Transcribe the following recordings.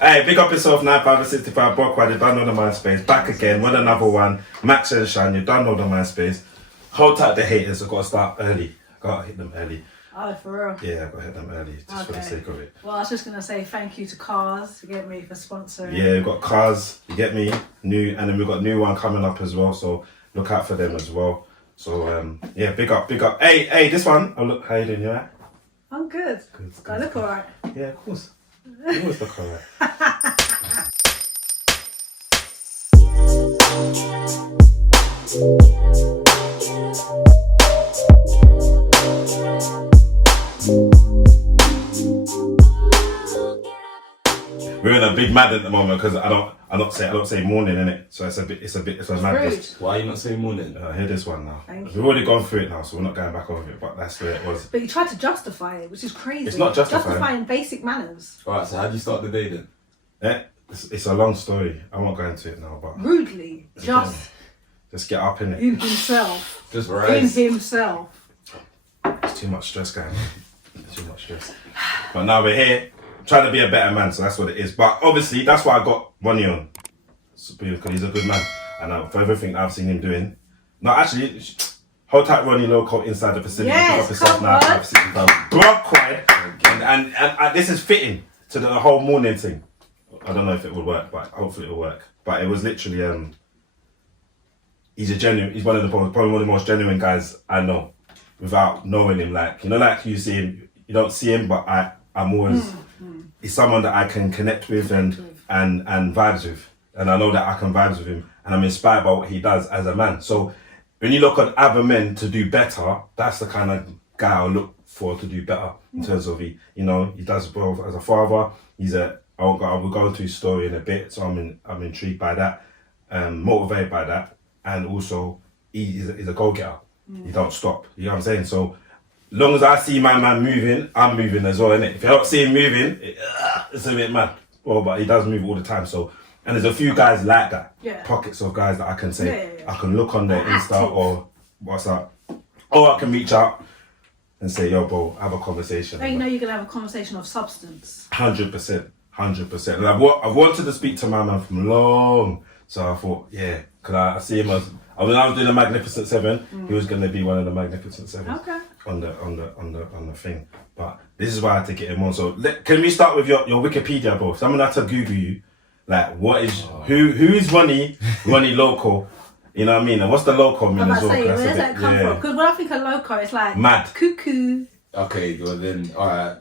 Hey, big up yourself, 9565 Brockwide, you don't know the MySpace. Back again with another one. Max and Shine, you don't know the MySpace. Hold tight the haters, I've got to start early. Gotta hit them early. Oh, for real? Yeah, I've got to hit them early, just for the sake of it. Well, I was just going to say thank you to Cars, to get me for sponsoring. Yeah, we've got Cars, you get me, new, and then we've got a new one coming up as well, so look out for them as well. So, yeah, big up. Hey, this one, oh look, how you doing, you alright? I'm good. Good. I look alright. Yeah, of course. You always look alright. We're in a big mad at the moment because I don't say morning in it, so it's a madness. Why are you not saying morning? Hear this one now. Thank We've already gone through it now, so we're not going back over it. But that's where it was. But you tried to justify it, which is crazy. It's not justifying basic manners. Alright, so how do you start the day then? It's a long story. I won't go into it now, but Rudely, just get up in it. in himself. Just rise. In himself. It's too much stress, guys. Too much stress. But now we're here, trying to be a better man, so that's what it is. But obviously, that's why I got Ronnie on. Because he's a good man. And for everything I've seen him doing. No, actually, hold tight Ronnie Loko inside the facility. Yes, come on. And this is fitting to the whole morning thing. I don't know if it would work, but hopefully it will work. But it was literally, he's one of the probably one of the most genuine guys I know, without knowing him. Like, you know, like you see him, you don't see him, but I'm always, he's someone that I can connect with and vibes with. And I know that I can vibes with him, and I'm inspired by what he does as a man. So when you look at other men to do better, that's the kind of guy I look for to do better in terms of he does both as a father. I will go into his story in a bit, so I'm intrigued by that, motivated by that, and also he's a go-getter. He don't stop. You know what I'm saying? So long as I see my man moving, I'm moving as well, innit? If I don't see him moving, it's a bit mad. Well, but he does move all the time. So, and there's a few guys like that, pockets of guys that I can say, I can look on their Insta or WhatsApp, or I can reach out and say, yo, bro, have a conversation. You know you're going to have a conversation of substance. 100%. And I've wanted to speak to my man from long, so I thought, yeah, could I see him as when I was doing the Magnificent Seven, he was going to be one of the Magnificent Seven. Okay. On the thing, but this is why I had to get him on. So can we start with your Wikipedia, bro? So I'm gonna have to Google you, like what is who is Ronnie Loko? You know what I mean? And what's the Loko mean as well? Where does that come from? Because when I think of Loco, it's like mad, cuckoo. Okay, well then, alright.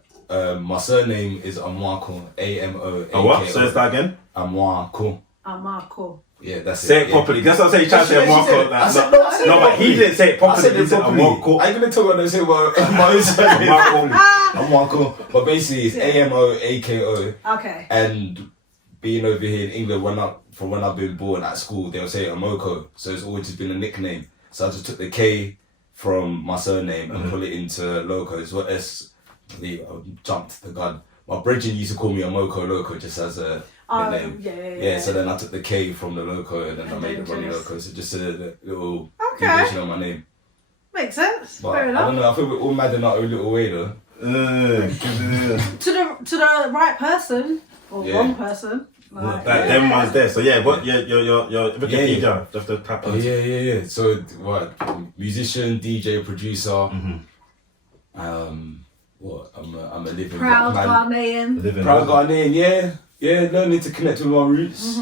My surname is Amwako, A-M-O-A-K-O. Oh, what? So it's that again? Amwako. Amako. Yeah, that's say it properly. That's what I'm saying. You try to say Amwako. No, but he didn't say it properly. He said Amwako. I'm gonna talk about the same word. My own surname. Amwako. But basically, it's A-M-O-A-K-O. Okay. And being over here in England, from when I've been born at school, they'll say Amoko. So it's always just been a nickname. So I just took the K from my surname and put it into Loko. It's what I jumped the gun. My brethren used to call me Amoko Loko just as a nickname. Yeah. So then I took the K from the Loko and then I made it Ronnie Loko. So just a little deviation on my name. Makes sense. But fair enough. I don't know. I think we're all mad in our own little way though. To the right person or wrong person. Like, them ones there. So yeah, what your Wikipedia, just the tap. Oh yeah. So what? Musician, DJ, producer. What? I'm a living proud black man. Ghanaian. Proud Ghanaian. Yeah. Learning to connect with my roots.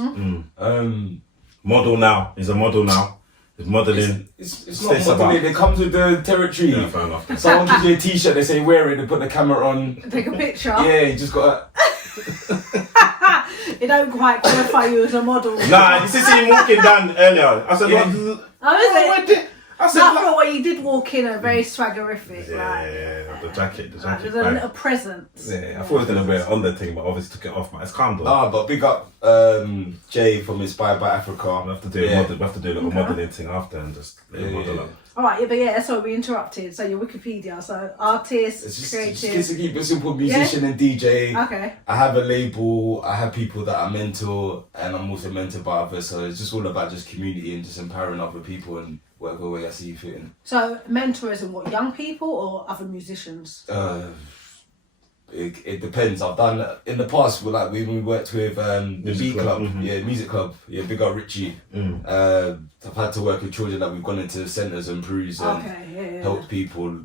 Model now. He's a model now. He's modelling. It's not modelling. It comes with the territory. Yeah, fair enough. Someone gives you a T-shirt. They say wear it. They put the camera on. Take a picture. Yeah, you just got. It don't quite qualify you as a model. Nah, you see him walking down earlier. I said, I feel where you did walk in a very swaggerific. Yeah, the jacket. There's a little presence. Yeah, I thought I was gonna wear it on the thing, but obviously took it off. But it's calm though. But big up Jay from Inspired by Africa. We have to do a little modelling thing after and just model up. Alright, so we interrupted. So your Wikipedia, so artist, creative. Just to keep it simple, musician and DJ. Okay. I have a label, I have people that I mentor, and I'm also mentored by others. So it's just all about just community and just empowering other people and whatever way I see you fitting. So mentors and what, young people or other musicians? It depends. I've done in the past. When we worked with the Music B club. Club, music club, big up Richie. I've had to work with children that we've gone into centres and Peru's and helped people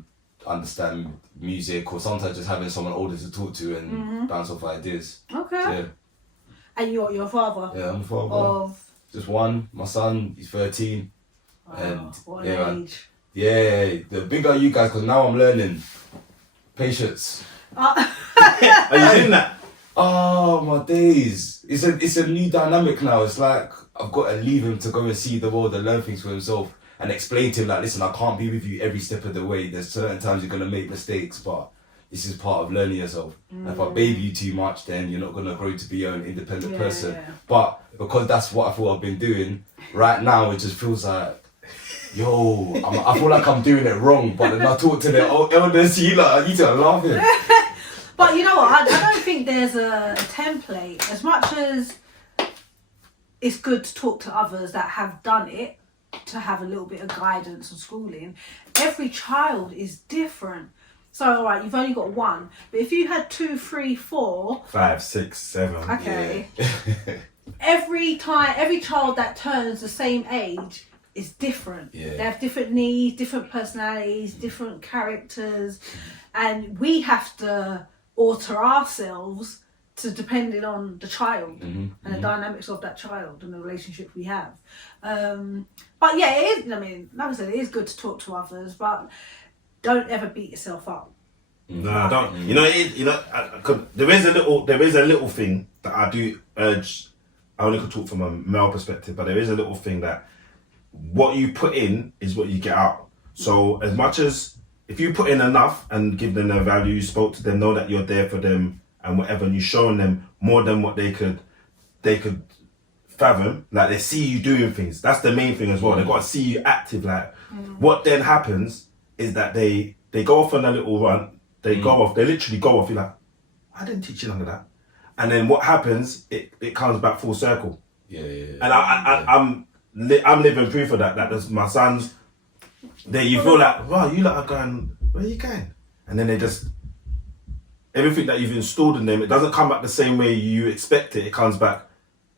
understand music, or sometimes just having someone older to talk to and bounce off ideas. Okay. So, yeah. And you're your father? Yeah, I'm a father. Of? Just one. My son, he's 13. Oh, and what yeah, an man. age. Yeah, the bigger you guys, because now I'm learning patience. Are you doing that? Oh my days! It's a new dynamic now. It's like I've got to leave him to go and see the world and learn things for himself, and explain to him like, listen, I can't be with you every step of the way. There's certain times you're gonna make mistakes, but this is part of learning yourself. And if I baby you too much, then you're not gonna grow to be an independent person. Yeah. But because that's what I thought I've been doing, right now it just feels like, yo, I feel like I'm doing it wrong. But then I talk to the elders, I need to laugh it. But you know what? I don't think there's a template. As much as it's good to talk to others that have done it, to have a little bit of guidance and schooling, every child is different. So, all right, you've only got one. But if you had 2, 3, 4... 5, 6, 7. Okay. Yeah. Every child that turns the same age is different. Yeah. They have different needs, different personalities, different characters. And we have to alter ourselves to depending on the child and the dynamics of that child and the relationship we have. But yeah, it is, I mean, like I said, it is good to talk to others, but don't ever beat yourself up. No, don't. You know, there is a little thing that I do urge. I only could talk from a male perspective, but there is a little thing that what you put in is what you get out. So as much as if you put in enough and give them their value, you spoke to them, know that you're there for them and whatever, and you're showing them more than what they could fathom. Like they see you doing things. That's the main thing as well. They've got to see you active. Like what then happens is that they go off on a little run. They go off. They literally go off. You're like, I didn't teach you none of that. And then what happens? It comes back full circle. Yeah. And I'm living proof of that. That there's my sons. There you feel like, wow, you lot are going. Where are you going? And then they just everything that you've installed in them. It doesn't come back the same way you expect it. It comes back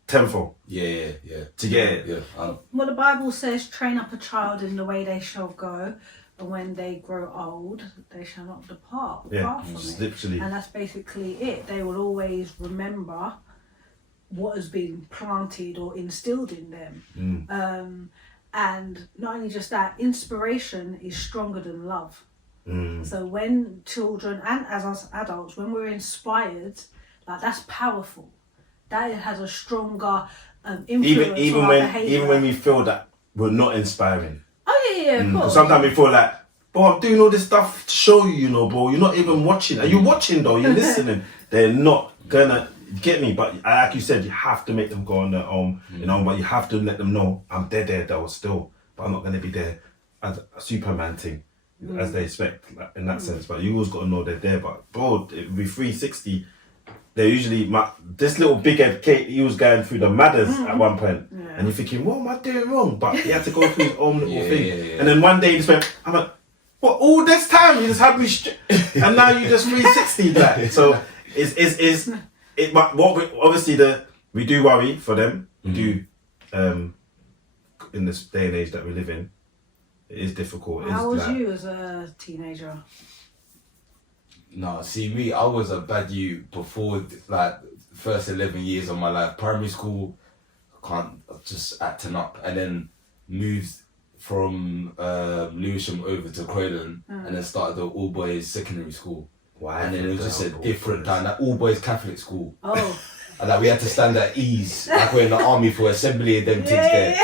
tenfold. Yeah. To get it. Yeah. Well, the Bible says, train up a child in the way they shall go, and when they grow old, they shall not depart far from it. Literally. And that's basically it. They will always remember what has been planted or instilled in them. And not only just that, inspiration is stronger than love. So when children and as us adults, when we're inspired, like that's powerful. That has a stronger influence on our behaviour. Even when we feel that we're not inspiring. Oh yeah, of course. Sometimes we feel like, bro, I'm doing all this stuff to show you, bro. You're not even watching. Are you watching though? You're listening. They're not gonna get me. But like you said, you have to make them go on their own. But you have to let them know I'm there though still, but I'm not gonna be there as a Superman thing, as they expect in that sense. But you always gotta know they're there. But bro, it would be 360. They're usually this little big head Kate. He was going through the madders at one point, and you're thinking, what am I doing wrong? But he had to go through his own little thing. Yeah. And then one day he just went, I'm like, what? All this time you just had me, and now you just 360 that. So but obviously we do worry for them. We do in this day and age that we live in. It is difficult. How was you as a teenager? No, see me, I was a bad you before like first 11 years of my life. Primary school, just acting up, and then moved from Lewisham over to Croydon, and then started the all boys secondary school. Wow. And then it was just a different time, that all boys Catholic school. Oh. And like we had to stand at ease, like we're in the army for assembly and them things there.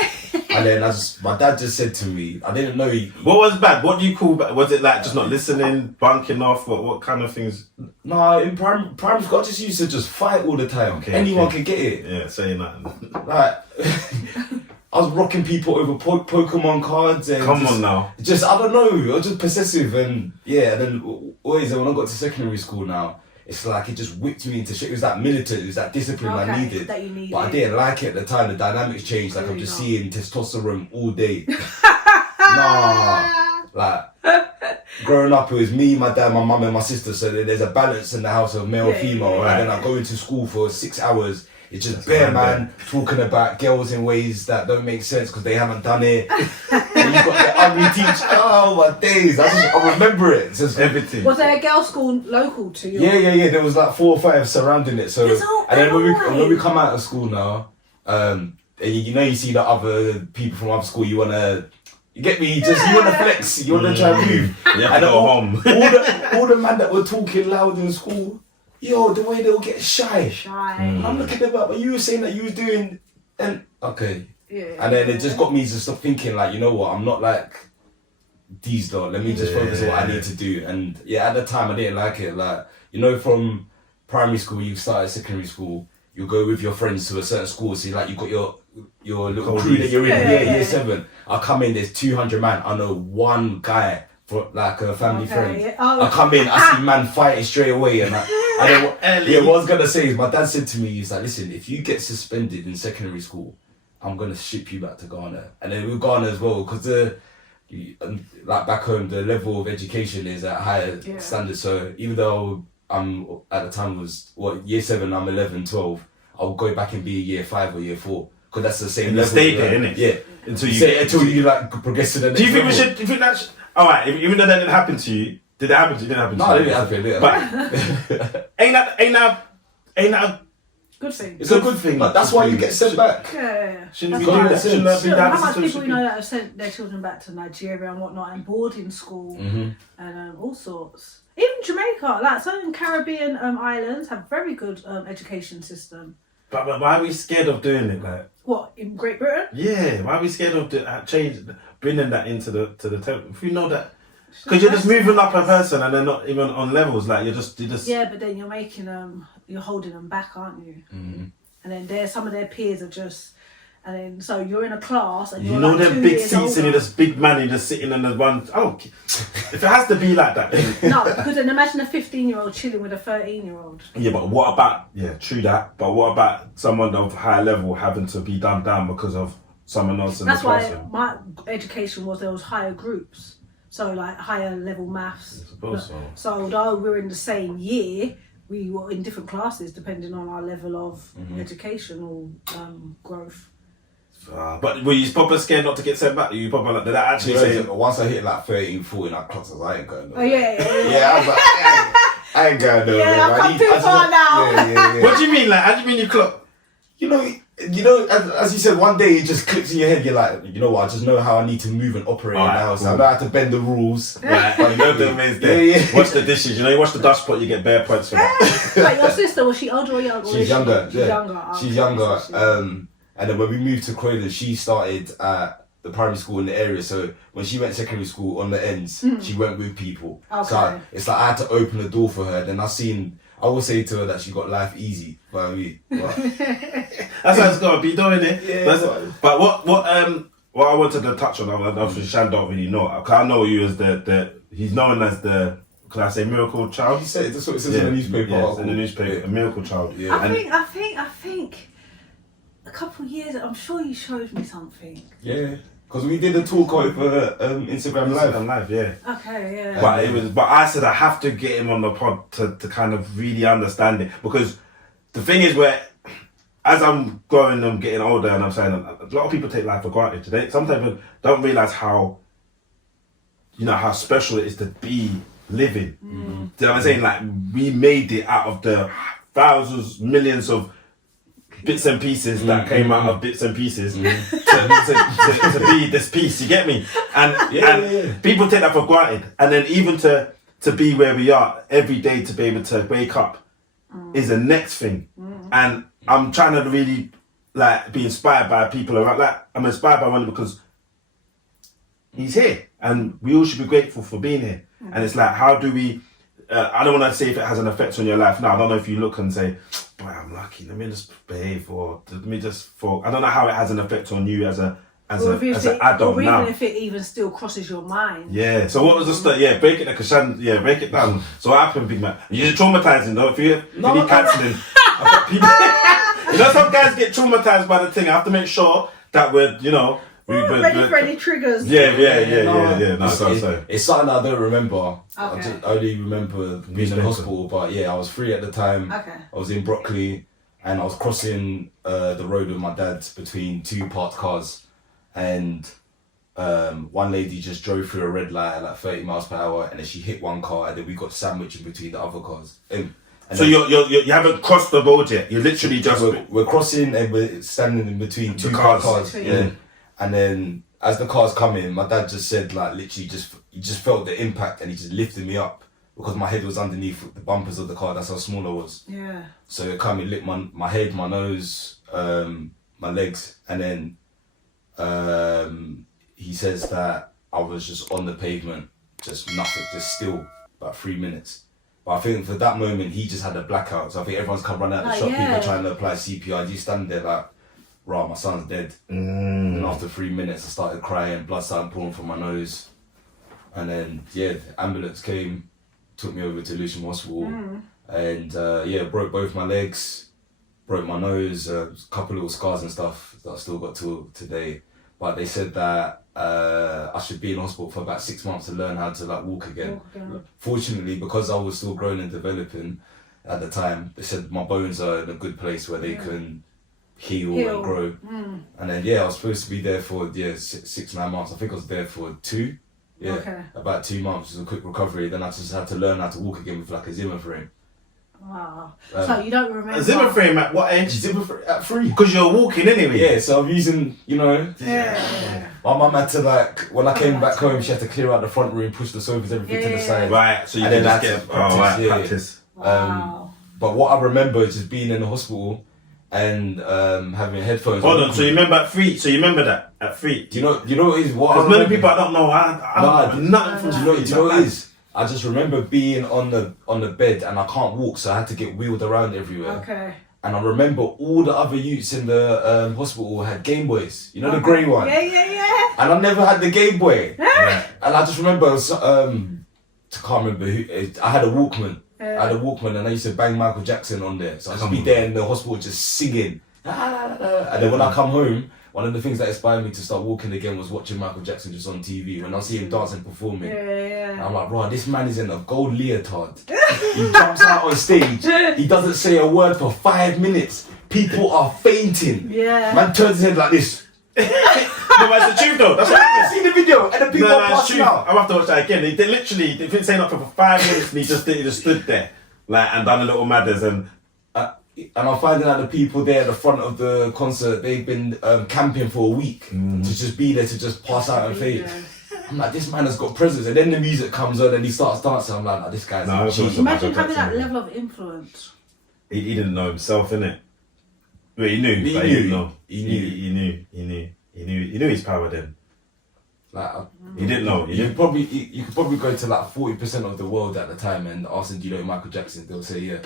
And then my dad just said to me, I didn't know What was bad? What do you call bad? Was it like just not listening, bunking off? What kind of things? No, in primary school I just used to just fight all the time. Okay, anyone could get it. Yeah, saying that. Like I was rocking people over Pokemon cards and Come on now. Just I don't know, I was just possessive and then always when I got to secondary school now, it's like it just whipped me into shit. It was that militant, it was that discipline I needed. That you needed. But I didn't like it at the time. The dynamics changed. Like I'm just seeing testosterone all day. Nah, like growing up, it was me, my dad, my mum and my sister, so there's a balance in the house of male, female, right. and then I go into school for 6 hours. It's just That's bare random. man talking about girls in ways that don't make sense because they haven't done it. And you got the ugly teacher. Oh my days! I remember it. It's just Everything. Was there a girls' school local to you? yeah. There was like 4 or 5 surrounding it. So It's all and then when alright. we come out of school now, and you see the other people from other school, you wanna. You get me? You wanna flex. You wanna try and move. Yeah, And go home. all the man that were talking loud in school. Yo, the way they'll get shy. I'm looking at them up, but you were saying that you was doing, and okay. Yeah. And then it just got me to stop thinking, like, you know what, I'm not like these lot. Let me just focus on what I need to do. And yeah, at the time I didn't like it. Like, you know, from primary school, you started secondary school, you go with your friends to a certain school. So like you got your little crew that you're in. Year 7. I come in, there's 200 man. I know one guy for like a family friend. Yeah. Oh. I come in, I see man fighting straight away, and what I was gonna say is my dad said to me, he's like, listen, if you get suspended in secondary school, I'm gonna ship you back to Ghana. And then with Ghana as well, because like back home, the level of education is at higher standards. So even though I'm at the time was year 7, I'm 11, 12, I'll go back and be year 5 or year 4 because that's the same And level. you stay there, innit? Yeah. Until you like progress to the next Do you think level. do you think that's alright? Even though that didn't happen to you, did it happen to you? Didn't happen to No, you? it didn't happen. But ain't that a Good thing. It's a good thing. Like, that's why you get sent back. Yeah. Shouldn't That's be doing why- that. Shouldn't that be Sure, that how much situation people should you know be- that have sent their children back to Nigeria and whatnot and boarding school and all sorts. Even Jamaica, like certain Caribbean islands have very good education system. But why are we scared of doing it? Like, What, in Great Britain? yeah, why are we scared of bringing that into the temple? If you know that, because you're just moving up a person and they're not even on levels. Like you just. Yeah, but then you're making you're holding them back, aren't you? And then some of their peers are just, and then so you're in a class and You you're know like them 2 big years seats and older. you're this big man and you're just sitting on the one. I don't care. If it has to be like that, then No, because then imagine a 15-year-old chilling with a 13-year-old. yeah, but what about, true that, but what about someone of higher level having to be dumbed down because of someone else in That's the why classroom? my education was there was higher groups, so like higher level maths. I suppose so. So although we were in the same year, we were in different classes depending on our level of educational growth. But were you proper scared not to get sent back? You proper like, did that actually say? Once I hit like 13, 14, I clocked, I ain't going nowhere. Oh yeah. Yeah, I was like, I ain't going nowhere. Yeah, I've come too far now. Yeah. What do you mean? Like, how do you mean you clock? You know, as you said, one day it just clicks in your head. You're like, you know what? I just know how I need to move and operate Alright, now. So cool. I know how to bend the rules. Right, you know the ways there. Yeah. Watch the dishes. You know, you watch the dust pot, you get bare points for that. Like your sister, was she older or younger? She's younger. She's younger. She's Okay, younger. so she- And then when we moved to Croydon, she started at the primary school in the area. So when she went secondary school on the ends, she went with people. Okay. So it's like I had to open the door for her. Then I will say to her that she got life easy. But That's how it's got to be doing it. Yeah, But what I wanted to touch on, obviously Shan don't really know. Cause I know you as he's known as the, could I say miracle child? you said that's what it says in the newspaper. Yeah, it's in the newspaper, Yeah. a miracle child. Yeah. I think a couple of years. I'm sure you showed me something. Yeah, because we did a talk over Instagram Live. On live, yeah. Okay, yeah. But I said I have to get him on the pod to kind of really understand it, because the thing is, where as I'm growing, I'm getting older, and I'm saying a lot of people take life for granted. They sometimes don't realize how special it is to be living. Do you know what I'm saying? Like, we made it out of the thousands, millions of bits and pieces that came out of bits and pieces to be this piece. You get me? And people take that for granted, and then even to be where we are every day, to be able to wake up is the next thing. And I'm trying to really like be inspired by people around. Like, I'm inspired by one because he's here, and we all should be grateful for being here. And it's like, how do we? I don't want to say if it has an effect on your life now. I don't know if you look and say, boy, I'm lucky, let me just behave, or let me just fall. I don't know how it has an effect on you as an adult or now. even if it even still crosses your mind. Yeah. So what was the stuff? Yeah, break it down, break it down. So what happened, big man? You're traumatizing though. If you need cancelling, I've got people. You know, some guys get traumatized by the thing. I have to make sure that we're Ready for any triggers. Yeah. No, It's something that I don't remember. I Okay. only remember being in hospital, but yeah, I was free at the time. Okay. I was in Broccoli, and I was crossing the road with my dad between two parked cars, and one lady just drove through a red light at like 30 miles per hour, and then she hit one car, and then we got sandwiched in between the other cars. And so you haven't crossed the road yet. You're literally just we're crossing, and we're standing in between two cars. Yeah. And then as the car's coming, my dad just said like literally he just felt the impact, and he just lifted me up because my head was underneath the bumpers of the car. That's how small I was. Yeah. So it kind of lit my head, my nose, my legs, and then he says that I was just on the pavement, just nothing, just still, about 3 minutes. But I think for that moment, he just had a blackout. So I think everyone's come running out the shop, people trying to apply CPR. You stand there like, right, my son's dead. And after 3 minutes, I started crying, blood started pouring from my nose. And then, yeah, the ambulance came, took me over to Lucian Hospital, and broke both my legs, broke my nose, a couple little scars and stuff that I still got till today. But they said that I should be in hospital for about 6 months to learn how to like walk again. Fortunately, because I was still growing and developing at the time, they said my bones are in a good place where they can heal and grow. And then I was supposed to be there for 6-9 months. I think I was there for 2. About 2 months. It was a quick recovery. Then I just had to learn how to walk again with like a Zimmer frame. Wow. So you don't remember? A Zimmer frame at what age? Zimmer frame at 3. Because you're walking anyway. Yeah, so I'm using, My mum had to like, when I came back home, she had to clear out the front room, push the sofas, everything to the side. Right, so you can just get practice. Wow. But what I remember is just being in the hospital and having headphones. Hold on, so you remember at 3? So you remember that at 3? Do you know what is what? Because many people I don't know. I nothing from. Do you know what it is? I just remember being on the bed and I can't walk, so I had to get wheeled around everywhere. Okay. And I remember all the other youths in the hospital had Game Boys. You know the grey one. Yeah. And I never had the Game Boy. And I just remember I can't remember who. I had a Walkman. I had a Walkman and I used to bang Michael Jackson on there. So I just be there in the hospital just singing. And then when I come home, one of the things that inspired me to start walking again was watching Michael Jackson just on TV. When I see him dancing, performing, and I'm like, bro, this man is in a gold leotard. He jumps out on stage. He doesn't say a word for 5 minutes. People are fainting. Yeah. Man turns his head like this. No, but it's the truth though. That's what I've seen the video, and the people are passing out. I'll have to watch that again. They literally, they didn't say nothing for 5 minutes, and he just stood there, like, and done a little matters, and I'm finding out the people there at the front of the concert, they've been camping for a week to just be there to just pass out and faint. I'm like, this man has got presence, and then the music comes on and he starts dancing. I'm like, this guy's a cheat. Imagine having that level of influence. He didn't know himself, innit? Well, he knew, but he didn't know. He knew his power then. Like, he didn't know. You could probably go to like 40% of the world at the time and ask them, do you know Michael Jackson? They'll say, yeah.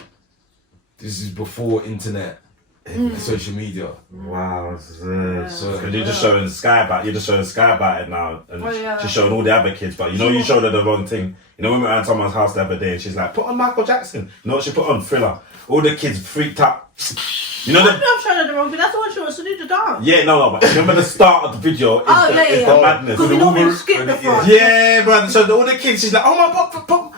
This is before internet and social media. Wow. So you're just showing Sky about it now, and she's showing all the other kids. But you showed her the wrong thing. You know, when we were at someone's house the other day, and she's like, "Put on Michael Jackson." You know what she put on? Thriller. All the kids freaked out. You know I'm showing her the wrong thing. That's the one she wants to do to dance. Yeah, no. But remember the start of the video is the madness. Because we normally skip the front. Yeah, brother. So all the kids, she's like, "Oh my,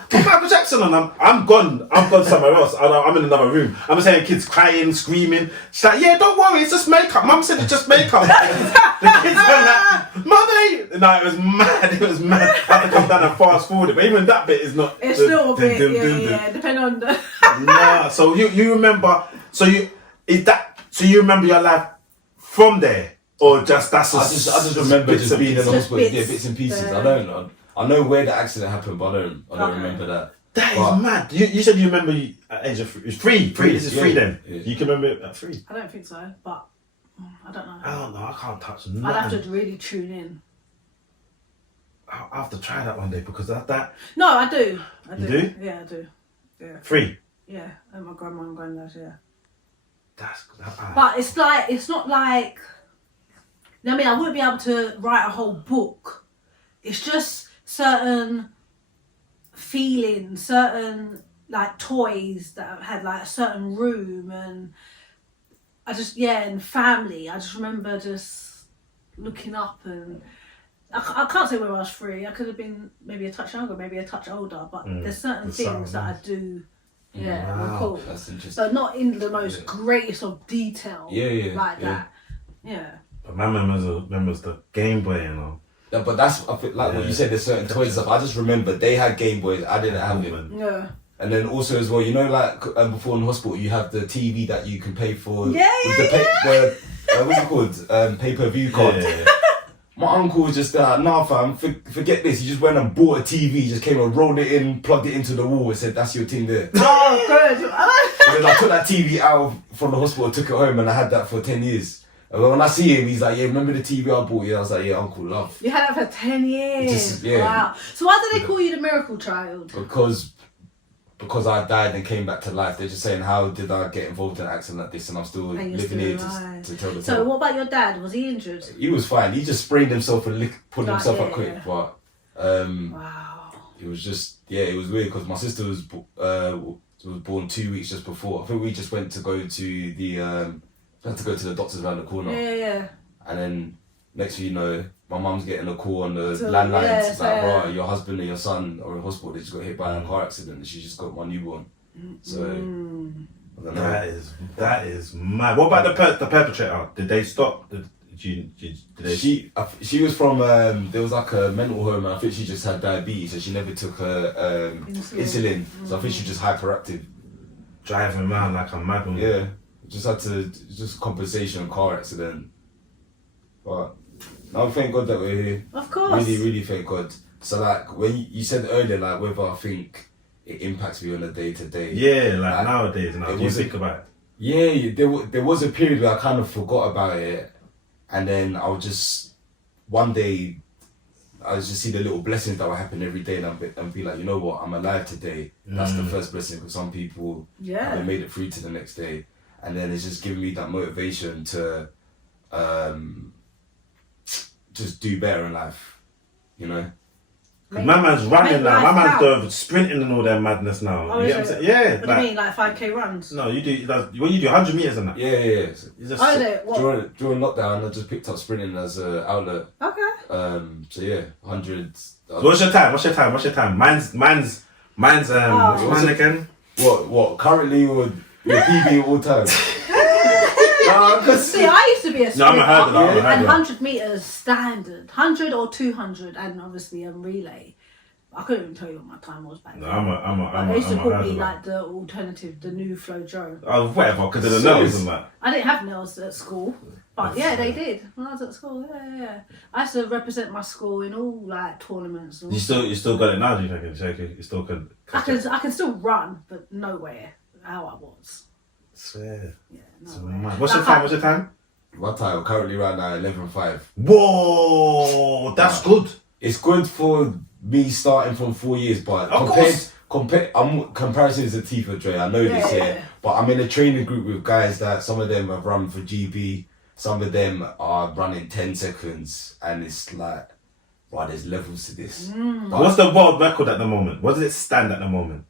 put Michael Jackson on." I'm gone somewhere else. I'm in another room. I'm saying kids crying, screaming. She's like, "Yeah, don't worry, it's just makeup." Mum said it's just makeup. The kids were like, "Mummy!" No, it was mad. I had to come down and fast forward it, but even that bit is not. It's still a bit, yeah. Depending on the. Nah. So you remember? So you remember your life from there, or just that's? I just remember just being in the hospital. Yeah, bits and pieces. Yeah. I don't know. I know where the accident happened, but I don't remember that. That is mad. You said you remember at age of 3. It's 3. This is 3 then. Yeah. You can remember it at 3. I don't think so, but I don't know. I don't know. I can't touch nothing. I'd have to really tune in. I'll have to try that one day because that. No, I do. You do? Yeah, I do. Yeah. 3. Yeah, and my grandma and granddad. Yeah. But it's not like. I mean, I wouldn't be able to write a whole book. It's just certain feelings, certain like toys that had like a certain room, and and family. I just remember just looking up, and I can't say whether I was 3. I could have been maybe a touch younger, maybe a touch older, but there's certain things that I do. Yeah, recall. That's interesting. So not in the most greatest of detail. Like that. Yeah. But my remembers the Game Boy, you know. Yeah, but that's, I feel like what you said, there's certain toys and stuff. I just remember they had Game Boys, I didn't have it. Yeah. And then also as well, you know, like before in hospital, you have the TV that you can pay for. Yeah, with what's it called? Pay-per-view card. Yeah. My uncle was just nah fam, forget this. He just went and bought a TV, just came and rolled it in, plugged it into the wall and said, that's your thing there. Oh, good. And then I took that TV out from the hospital, took it home, and I had that for 10 years. And when I see him, he's like, yeah, remember the TV I bought you? I was like, yeah, Uncle, love. You had that for 10 years. Yeah. Wow. So why do they call you the miracle child? Because I died and came back to life. They're just saying, how did I get involved in an accident like this, and I'm still living here to tell the So tale. what about your dad? Was he injured? He was fine. He just sprained himself and pulled himself up quick. But wow. it was just, it was weird because my sister was born 2 weeks just before. I think we just went to go to the doctors around the corner. Yeah. And then next thing you know, my mum's getting a call on the landline. It's like, right, your husband and your son are in hospital. They just got hit by a car accident, and she just got my newborn. So I don't know. That is mad. What about the perpetrator? Did they stop? Did they? She was from there was like a mental home, and I think she just had diabetes, so she never took her insulin. So I think she was just hyperactive. Driving around like a madman. Yeah, just compensation car accident. But no, thank God that we're here. Of course. Really, really thank God. So like when you said earlier, like whether I think it impacts me on a day to day. Yeah, like nowadays, do you think about it? Yeah, there was a period where I kind of forgot about it, and then I would just one day I would just see the little blessings that would happen every day, and be like, you know what, I'm alive today. That's the first blessing, because some people haven't made it through to the next day, and then it's just giving me that motivation to just do better in life, you know. My man's running now. My man's doing sprinting and all that madness now. Oh, you know what I'm saying? Yeah. What do you mean, like 5k runs? No, you do. When you do 100 meters and that. Yeah. Is it During lockdown, I just picked up sprinting as an outlet. Okay. So yeah, 100. So what's your time? Mine's what's mine again? What? Currently or your PB all time? See, I used to be a sprinter, I'm a hurdler. and 100 meters standard, 100 or 200, and obviously a relay. I couldn't even tell you what my time was back then. No, They used to call me like the alternative, the new Flo Jo. Oh, whatever, because of the nails and that. I didn't have nails at school, but yeah, they did when I was at school. Yeah. I used to represent my school in all like tournaments. You still got it now? Do you reckon? You still could? I can still run, but nowhere how I was. Swear. Yeah. What's your time? My time currently right now 11.5. Whoa, that's good. It's good for me starting from 4 years, but comparison is a teeth of Dre. I know this here, but I'm in a training group with guys that some of them have run for GB, some of them are running 10 seconds, and it's like, wow, there's levels to this. What's the world record at the moment? What does it stand at the moment?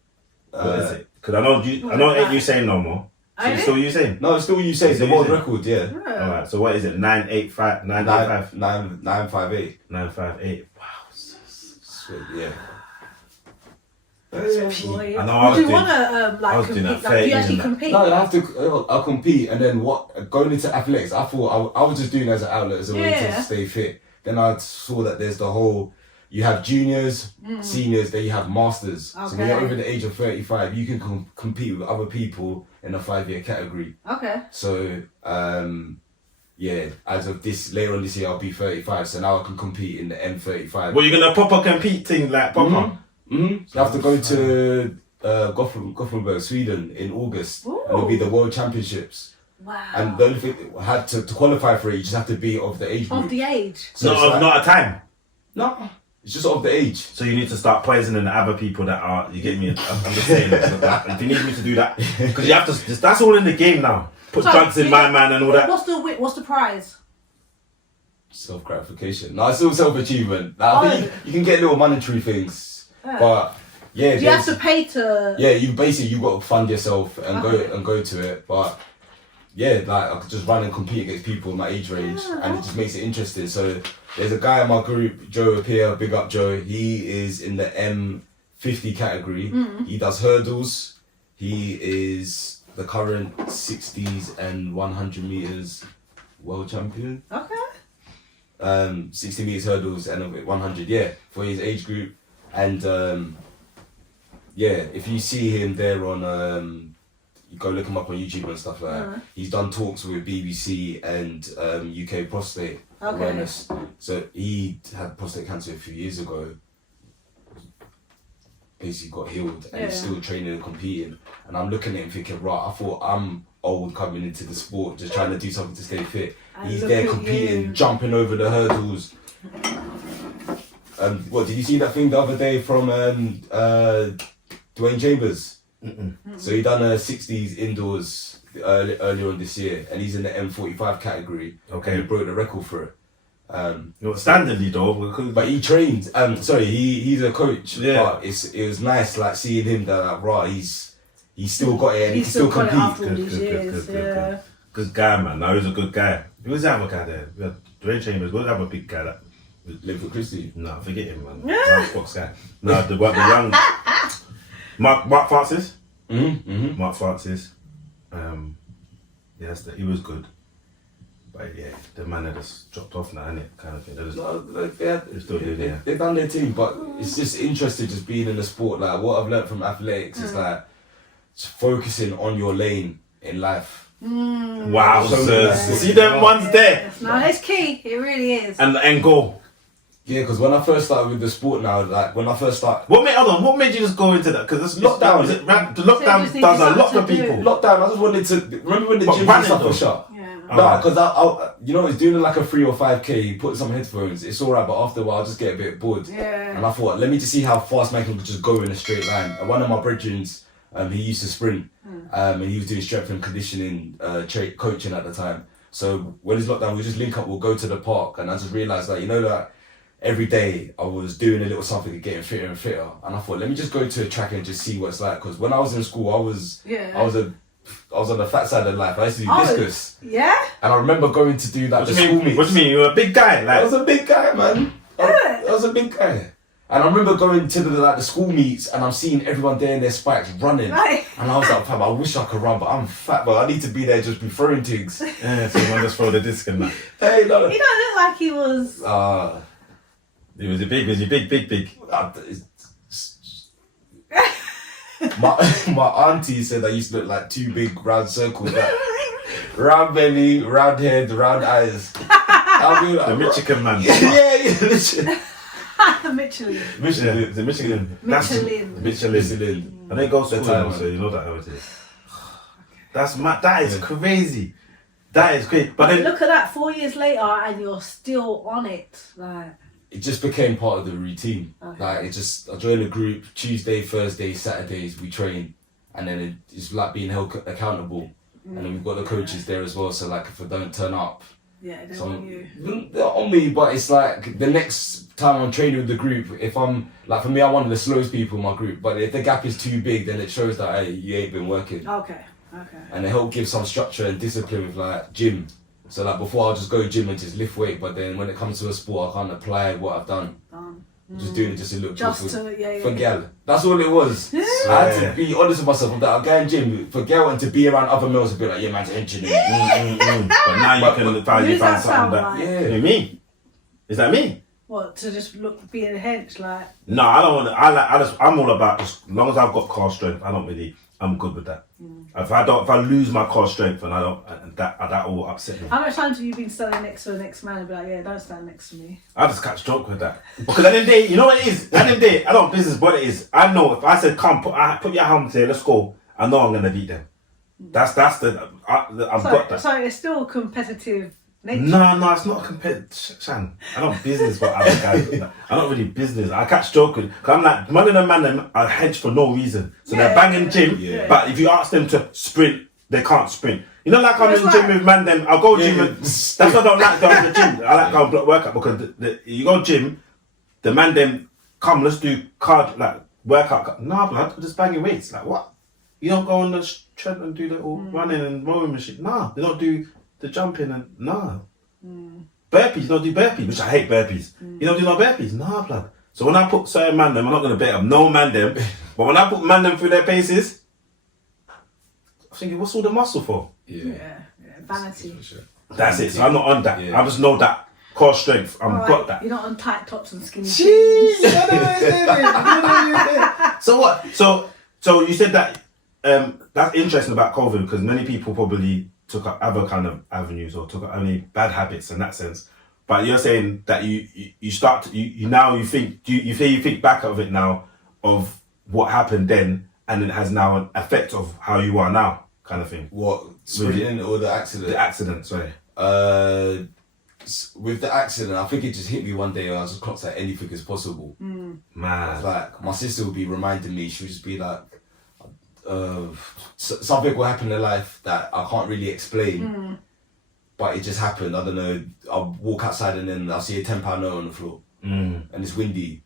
What is it? Because I know ain't Usain no more. So it's still Usain? No, it's still Usain. It's the world record, yeah. Alright, so what is it? 985? 958. 958. Wow. Sweet, yeah. Boy. I know I was Would you doing- want to I was compete? doing that Like, do you 30 actually and that. compete? No, I have to. I'll compete, and then going into athletics, I thought I was just doing it as an outlet, as a way to stay fit. Then I saw that there's the whole. You have juniors, seniors, then you have masters. Okay. So when you're over the age of 35, you can compete with other people in a 5-year category. Okay. So as of later on this year, I'll be 35. So now I can compete in the M35. Well, you're gonna proper compete thing like proper. So I have to go to Gothenburg, Sweden in August. And it'll be the World Championships. Wow. And the only thing had to qualify for it, you just have to be of the age group. Of the age. So it's like- Not a time. No, it's just of the age. So you need to start poisoning the other people that are. You get me? I'm just saying. If you need me to do that, because you have to. That's all in the game now. Put drugs in my man and all that. What's the prize? Self gratification. No, it's still self achievement. I think you can get little monetary things, but yeah, Do you have to pay to? Yeah, you got to fund yourself and go to it. But yeah, like I could just run and compete against people in my age range, and it just makes it interesting. So there's a guy in my group, Joe Appear, big up Joe. He is in the M50 category. He does hurdles. He is the current 60s and 100 meters world champion. Okay. 60 meters hurdles and 100, yeah, for his age group. And yeah, if you see him there on, you go look him up on YouTube and stuff like that. He's done talks with BBC and UK prostate awareness. So he had prostate cancer a few years ago. Basically got healed and he's still training and competing. And I'm looking at him thinking, right, I thought I'm old coming into the sport, just trying to do something to stay fit. And He's look there at competing, you. jumping over the hurdles. What, did you see that thing the other day from Dwayne Chambers? So he done a 60s indoors earlier on this year, and he's in the M45 category. Okay. And he broke the record for it. Standardly though, because But he trained. He's a coach. Yeah. But it was nice, like seeing him that, like, right, he's still got it and he He's can still got it compete. after all these years. Good guy, man. No, he's a good guy. Who was the other guy there? We had Dwayne Chambers. What was the other big guy that? Liverpool Christie. No, forget him, man. Xbox guy. No, the young Mark Francis. Mark Francis. Yes, he was good. But yeah, the man had just dropped off now, innit? Kind of thing. They're still doing it. They've done their thing, but it's just interesting just being in the sport. Like what I've learned from athletics is like just focusing on your lane in life. Wow, So see them ones there, No, it's key. It really is. and the end goal. Yeah, because when I first started with the sport now, like when I first started, What made you just go into that? Because Lockdown. The lockdown does a lot for people. lockdown, I just wanted to remember when the But gyms and running stuff though. were shut. Yeah. No, because I you know, it's doing like a 3 or 5k. You put some headphones, it's alright, but after a while, I just get a bit bored. Yeah. And I thought, let me just see how fast man can just go in a straight line. And one of my brethren, he used to sprint, and he was doing strength and conditioning coaching at the time. So when it's lockdown, we just link up, we'll go to the park, and I just realised that, you know, that every day I was doing a little something and getting fitter and fitter. And I thought, let me just go to a track and just see what it's like. Because when I was in school, I was on the fat side of life. I used to do discus. Yeah? And I remember going to do like What the do you school mean? meets. What do you mean? You're a big guy, I like. was a big guy, man. I was a big guy. And I remember going to the school meets and I'm seeing everyone there in their spikes running. Right. And I was like, fam, I wish I could run, but I'm fat, but I need to be there just be throwing things. Yeah, so you want to just throw the disc and that. Hey, no. He don't look like he was. Was he big? My auntie said I used to look like 2 big round circles, like round belly, round head, round eyes. I'll be like, The Michigan man. yeah, literally. Michelin. Yeah, the Michigan. Michelin. Michelin. I didn't go to The school, time, so you know that how it is. That's mad. That is crazy. That is crazy. But then, Look at that, 4 years later, and you're still on it. Like, It just became part of the routine. Okay. Like I joined a group Tuesday, Thursday, Saturdays we train, and then it's like being held accountable. And then we've got the coaches there as well. So like if I don't turn up, yeah, they're on you. they're on me. But it's like the next time I'm training with the group, if I'm like, for me, I'm one of the slowest people in my group. But if the gap is too big, then it shows that hey, you ain't been working. Okay. And they help give some structure and discipline with like gym. So like before I'll just go gym and just lift weight, but then when it comes to a sport I can't apply what I've done. Just doing it just to look Just good to, for gal. That's all it was. Yeah. I had to be honest with myself that I'm going gym for gal and to be around other males and be like, yeah man's engineer. but now you can find Who's that something sound that. like? Yeah. You me? Is that me? What, to just be a hench, like? No, I don't want to. I'm all about just as long as I've got core strength. I'm good with that. If I lose my core strength and I don't, that will upset me. How much times have you been standing next to the next man and be like, yeah, don't stand next to me? I just catch joke with that because at the end of the day, you know what it is. At the end of the day, I don't business what it is. I know if I said come, put your hand here, let's go. I know I'm gonna beat them. I've got that. So it's still competitive nature. No, it's not competitive, Shan. I don't business with other guys. I don't really business. I catch joking. Cause I'm like, one of them man are hedge for no reason. So they're banging gym, but if you ask them to sprint, they can't sprint. You know, like I'm in gym with man them, I'll go gym and that's why I don't like going to the gym. I like going block workout because you go gym, the man them come, let's do workout. Nah, blood, just banging weights. Like what? You don't go on the tread and do the all running and rowing machine. Nah, you don't do the jumping and nah. Burpees, you don't do burpees, which I hate burpees. You don't do no burpees, nah, blood. So when I put certain man them, I'm not gonna bet up no man them, but when I put man them through their paces, I'm thinking, what's all the muscle for? Yeah. Vanity. For sure. That's it. So I'm not on that. Yeah. I just know that core strength. I've Alright, got that. You're not on tight tops and skinny Jeez, jeans. So what? So you said that that's interesting about COVID because many people probably took up other kind of avenues or took up only bad habits in that sense. But you're saying that you think back of it now of what happened then and it has now an effect of how you are now kind of thing. What, sprinting or the accident? The accident, sorry. With the accident, I think it just hit me one day. I was just clocked that anything is possible. Man. Like my sister would be reminding me. She would just be like, something will happen in life that I can't really explain, but it just happened. I don't know. I'll walk outside and then I'll see a £10 note on the floor, and it's windy,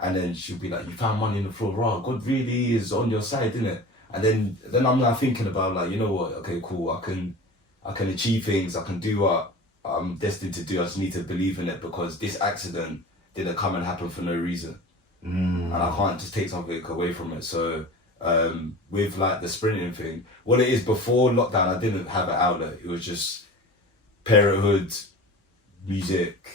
and then she'll be like, "You found money on the floor, right? God really is on your side, isn't it?" And then I'm now thinking about like, you know what? Okay, cool. I can achieve things. I can do what I'm destined to do. I just need to believe in it because this accident didn't come and happen for no reason, and I can't just take something away from it. So with like the sprinting thing, what it is, before lockdown I didn't have an outlet. It was just parenthood, music,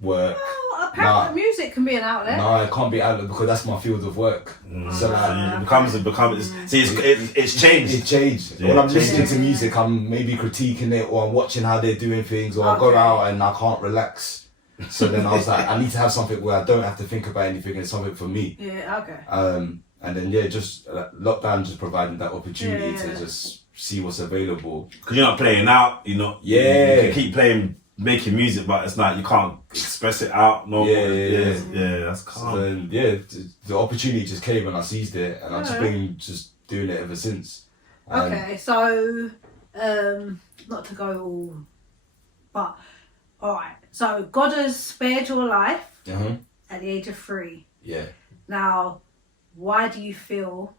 work. Well, apparently music can be an outlet. No, it can't be outlet because that's my field of work. So like, It becomes it's changed. it changed. Yeah, When I'm it listening changes. to music, I'm maybe critiquing it or I'm watching how they're doing things, or I go Okay. out and I can't relax. So then I was like, I need to have something where I don't have to think about anything, and it's something for me. Yeah, okay. And then just lockdown just providing that opportunity Yeah. to just see what's available. Because you're not playing out, you can keep playing, making music, but it's like you can't express it out no more. Yeah. That's So calm. then the opportunity just came and I seized it, and I've just been just doing it ever since. Okay, so not to go all, but alright. So God has spared your life at the age of 3. Yeah. Now, why do you feel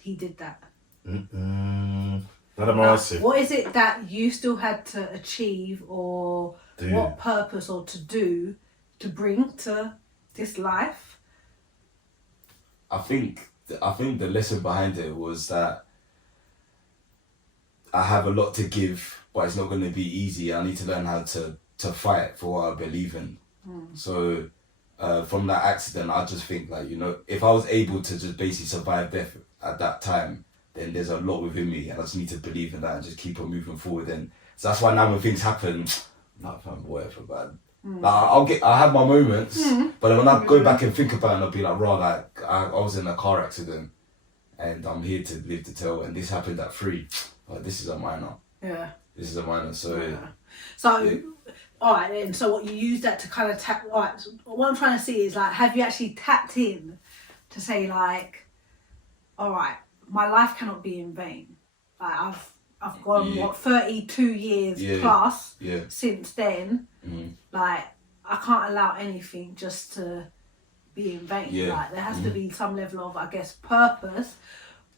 he did that? Not a mercy. What is it that you still had to achieve, or what purpose or to do to bring to this life? I think the lesson behind it was that I have a lot to give, but it's not going to be easy. I need to learn how to fight for what I believe in. So from that accident, I just think like, if I was able to just basically survive death at that time, then there's a lot within me, and I just need to believe in that and just keep on moving forward. And so that's why now when things happen, not fun, whatever, man. Like, I have my moments, but when I go back and think about it, I'll be like, raw, like I was in a car accident, and I'm here to live to tell. And this happened at 3. Like, this is a minor. Yeah. This is a minor. So. Yeah. So, alright then. So what you use that to kind of tap. Alright. So what I'm trying to see is like, have you actually tapped in to say like, alright, my life cannot be in vain. Like I've gone 32 years plus since then. Like I can't allow anything just to be in vain. Like there has to be some level of, I guess, purpose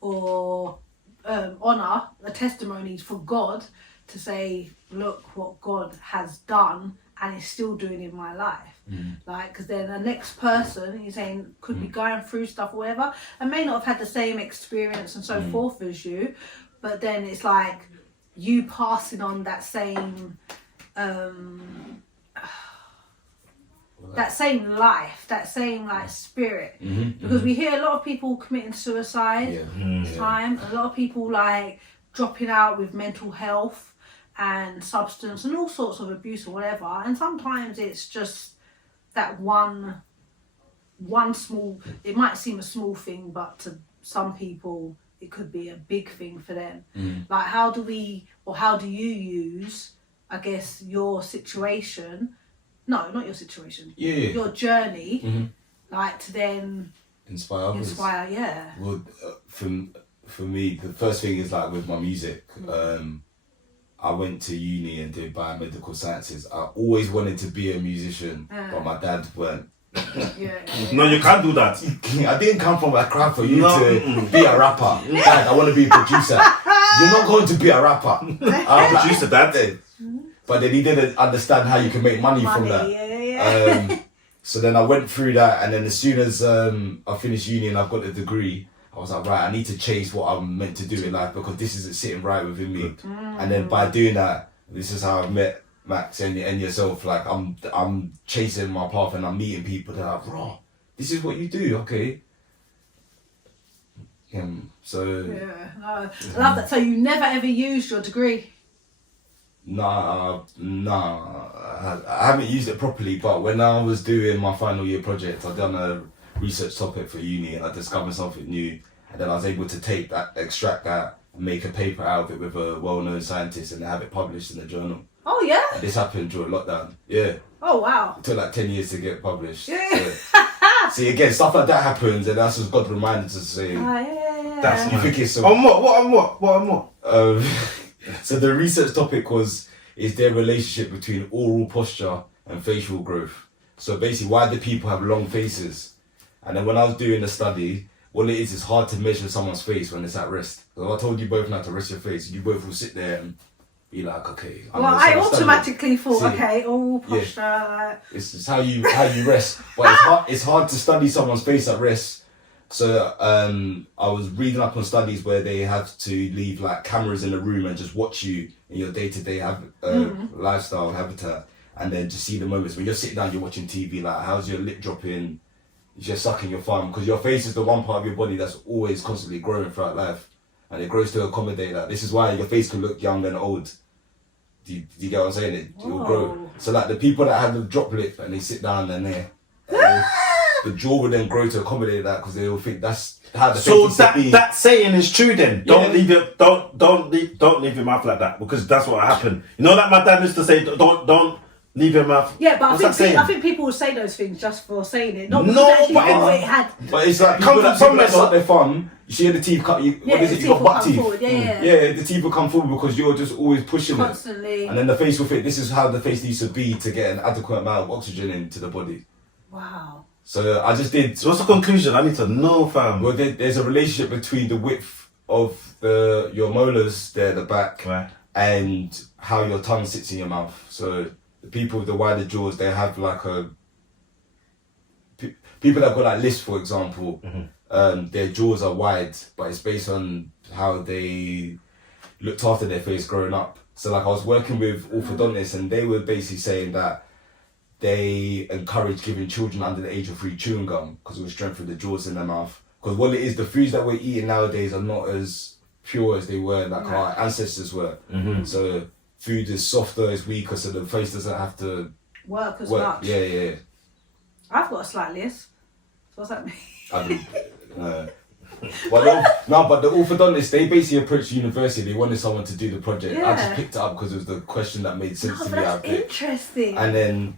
or honor, a testimony for God to say, look what God has done and is still doing in my life. Like, because then the next person, you're saying, could be going through stuff or whatever, and may not have had the same experience and so forth as you, but then it's like you passing on that same that same life, that same like spirit. Because we hear a lot of people committing suicide this time, a lot of people like dropping out with mental health and substance and all sorts of abuse or whatever, and sometimes it's just that one small, it might seem a small thing, but to some people it could be a big thing for them. Like how do you use, I guess, your situation, no, not your situation, your journey, like to then inspire others. Well, for me, the first thing is like with my music. I went to uni and did biomedical sciences. I always wanted to be a musician, but my dad weren't No, you can't do that. I didn't come from a crowd for you No, to be a rapper. Dad, I want to be a producer. You're not going to be a rapper. I'm Producer, Dad. But then he didn't understand how you can make money from that. So then I went through that, and then as soon as I finished uni and I've got the degree, I was like, right, I need to chase what I'm meant to do in life because this isn't sitting right within me. And then by doing that, this is how I've met Max and yourself. Like I'm chasing my path and I'm meeting people that are like, bro, this is what you do, okay? So I love that. So you never ever used your degree? Nah, I haven't used it properly, but when I was doing my final year project, I done a research topic for uni and I discovered something new, and then I was able to take that, extract that, and make a paper out of it with a well-known scientist and have it published in a journal. Oh yeah? And this happened during lockdown. Yeah. Oh wow. It took like 10 years to get published. Yeah. So, see, again, stuff like that happens, and that's what God reminded us to say. That's you think it's so. On what? So the research topic is there a relationship between oral posture and facial growth? So basically, why do people have long faces? And then when I was doing the study, what it is, it's hard to measure someone's face when it's at rest. So I told you both not to rest your face. You both will sit there and be like, okay. Well, I automatically thought, See, okay, oral posture. Yeah. It's just how you rest. But it's hard to study someone's face at rest. So I was reading up on studies where they have to leave like cameras in the room and just watch you in your day-to-day lifestyle habitat, and then just see the moments when you're sitting down, you're watching TV, like how's your lip dropping, you're sucking your thumb, because your face is the one part of your body that's always constantly growing throughout life, and it grows to accommodate that. This is why your face can look young and old. Do you get what I'm saying? It will grow. So like the people that have the drop lip and they sit down and the jaw will then grow to accommodate that because they will think that's how the face So is to be. that saying is true then. Don't Yeah. leave your mouth like that, because that's what happened. You know, like my dad used to say, don't leave your mouth. Yeah, but What's that saying? I think people will say those things just for saying it. Not No, because actually but what it had. But it's like Come people that from suck their thumb, you see the teeth cut, you got buck teeth. Forward. Yeah. The teeth will come forward because you're just always pushing Constantly. it. And then the face will fit. This is how the face needs to be to get an adequate amount of oxygen into the body. Wow. So I just did. So what's the conclusion? I need to know, fam. Well, there's a relationship between the width of your molars there at the back, Right. and how your tongue sits in your mouth. So the people with the wider jaws, they have like people that have got like lisp, for example, their jaws are wide, but it's based on how they looked after their face growing up. So like I was working with orthodontists, and they were basically saying that they encourage giving children under the age of 3 chewing gum because it will strengthen the jaws in their mouth. Because what it is, the foods that we're eating nowadays are not as pure as they were, like our ancestors were. So food is softer, it's weaker, so the face doesn't have to Work as much. Yeah. I've got a slight lisp. So what's that mean? I don't, but the orthodontists, they basically approached university. They wanted someone to do the project. I just picked it up because it was the question that made sense to me. That's interesting. And then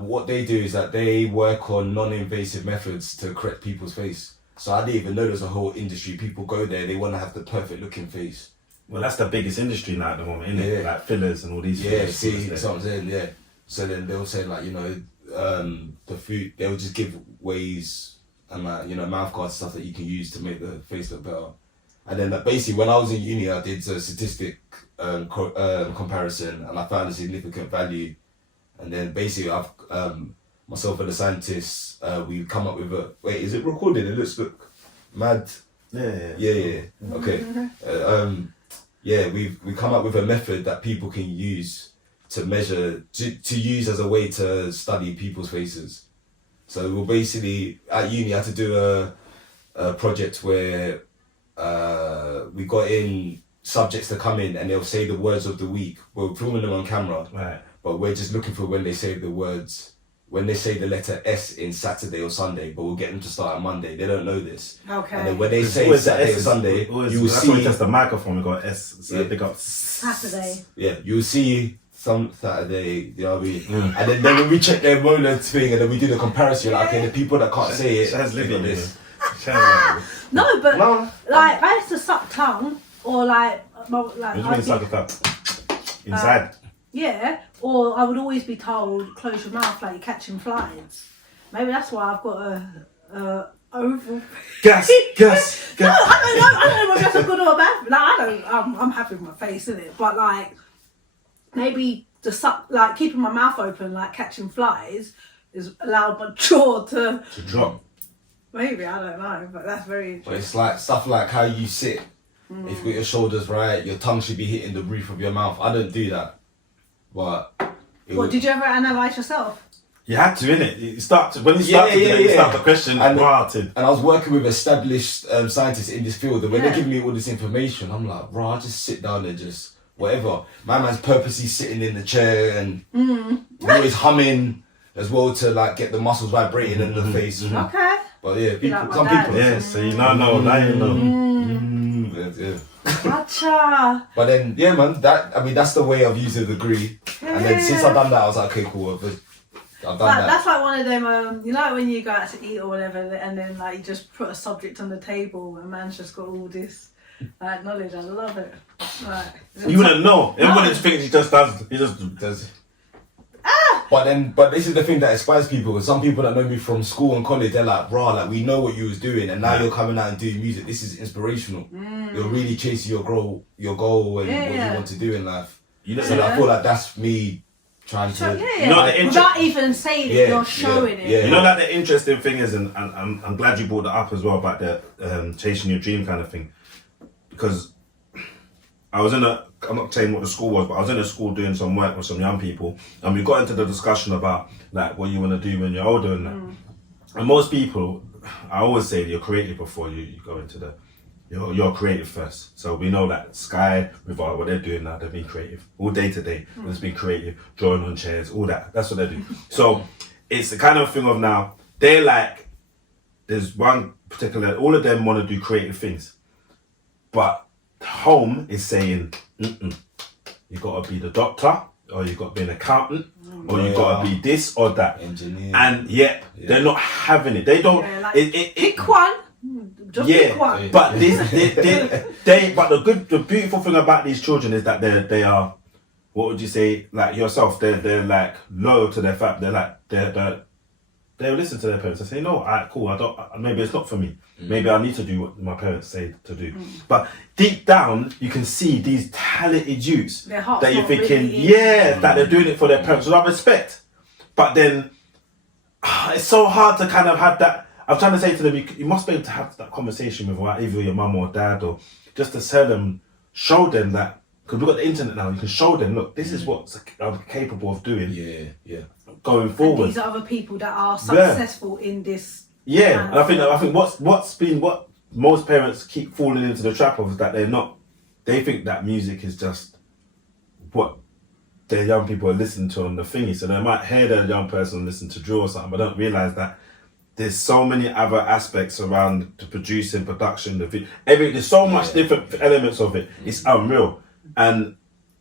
what they do is that they work on non-invasive methods to correct people's face. So I didn't even know there's a whole industry. People go there, they want to have the perfect looking face. Well, that's the biggest industry now at the moment, isn't it? Like fillers and all these Yeah, things. see, that's what I'm saying, yeah. So then they'll say like, the food, they'll just give ways and like, mouth guards, stuff that you can use to make the face look better. And then basically when I was in uni, I did a statistic comparison, and I found a significant value. And then basically I've, myself and the scientists, we come up with a, wait, is it recorded? It looks mad. Yeah. Okay. We come up with a method that people can use to measure, to use as a way to study people's faces. So we'll basically, at uni, I had to do a project where we got in subjects to come in and they'll say the words of the week. We're filming them on camera, Right. but we're just looking for when they say the words, when they say the letter S in Saturday or Sunday, but we'll get them to start on Monday. They don't know this. Okay. And then when they It's say always Saturday the or S's, Sunday, always, you will that's why see, just the microphone, we got S, so Yeah. they got Saturday. yeah, you'll see some Saturday, you know what I mean? And then when we check their molar thing and then we do the comparison, like, okay, the people that can't say it, Shaz they got living this. No, but No. like I used to suck tongue, or like What do you mean suck it up? Inside? yeah, or I would always be told close your mouth like you're catching flies. Maybe that's why I've got a oval. Gas. No, I don't know if that's a good or a bad. Like, I'm happy with my face, innit? But like, maybe like keeping my mouth open, like catching flies, is allowed my jaw to drop. Maybe, I don't know, but that's very interesting. But it's like stuff like how you sit. If you've got your shoulders right, your tongue should be hitting the roof of your mouth. I don't do that. But did you ever analyse yourself? You had to, innit? You start to you start the question and I was working with established scientists in this field, and when they give me all this information, I'm like, bro, I just sit down and just whatever. My man's purposely sitting in the chair and always humming as well to like get the muscles vibrating in the face. Okay. But yeah, like some dad. people. Yeah, so you now you know. Yeah. Gotcha. But then, yeah, man, that's the way I've used the degree. And then since I've done that, I was like, okay, cool. I've done that. That's like one of them, you know, when you go out to eat or whatever, and then like you just put a subject on the table, and man's just got all this like knowledge. I love it. Like, You wouldn't know. Everybody just thinks he just does. But this is the thing that inspires people. Some people that know me from school and college, they're like, "Bro, like we know what you was doing, and now you're coming out and doing music. This is inspirational. You're really chasing your goal and what you want to do in life." So I feel like that's me trying to. You know, without even saying it, you're showing it. Yeah. You know that the interesting thing is, and I'm glad you brought that up as well about the chasing your dream kind of thing, because I was I'm not saying what the school was, but I was in a school doing some work with some young people, and we got into the discussion about like what you want to do when you're older and that. And most people, I always say you're creative before you go into you're creative first. So we know that Sky, with what they're doing now, they've been creative all day to day. It's been creative, drawing on chairs, all that. That's what they do. So it's the kind of thing of now they're like, there's one particular, all of them want to do creative things, but home is saying, you got to be the doctor, or you got to be an accountant, or you got to be this or that. Engineer. And they're not having it. They don't. Pick one. Just pick one. But but the beautiful thing about these children is that they are, what would you say, like yourself, they're like loyal to their family. They're like they'll listen to their parents and say, no, alright, cool, maybe it's not for me. Maybe I need to do what my parents say to do. But deep down, you can see these talented youths that you're thinking, that they're doing it for their parents, with respect. But then, it's so hard to kind of have that. I'm trying to say to them, you must be able to have that conversation with either your mum or dad, or just to tell them, show them that, because we've got the internet now, you can show them, look, this is what I'm capable of doing. Going forward. And these are other people that are successful in this. Yeah, and I think what most parents keep falling into the trap of is that they think that music is just what their young people are listening to on the thingy. So they might hear their young person listen to drill or something, but don't realise that there's so many other aspects around the producing, production, there's so much different elements of it. It's unreal. And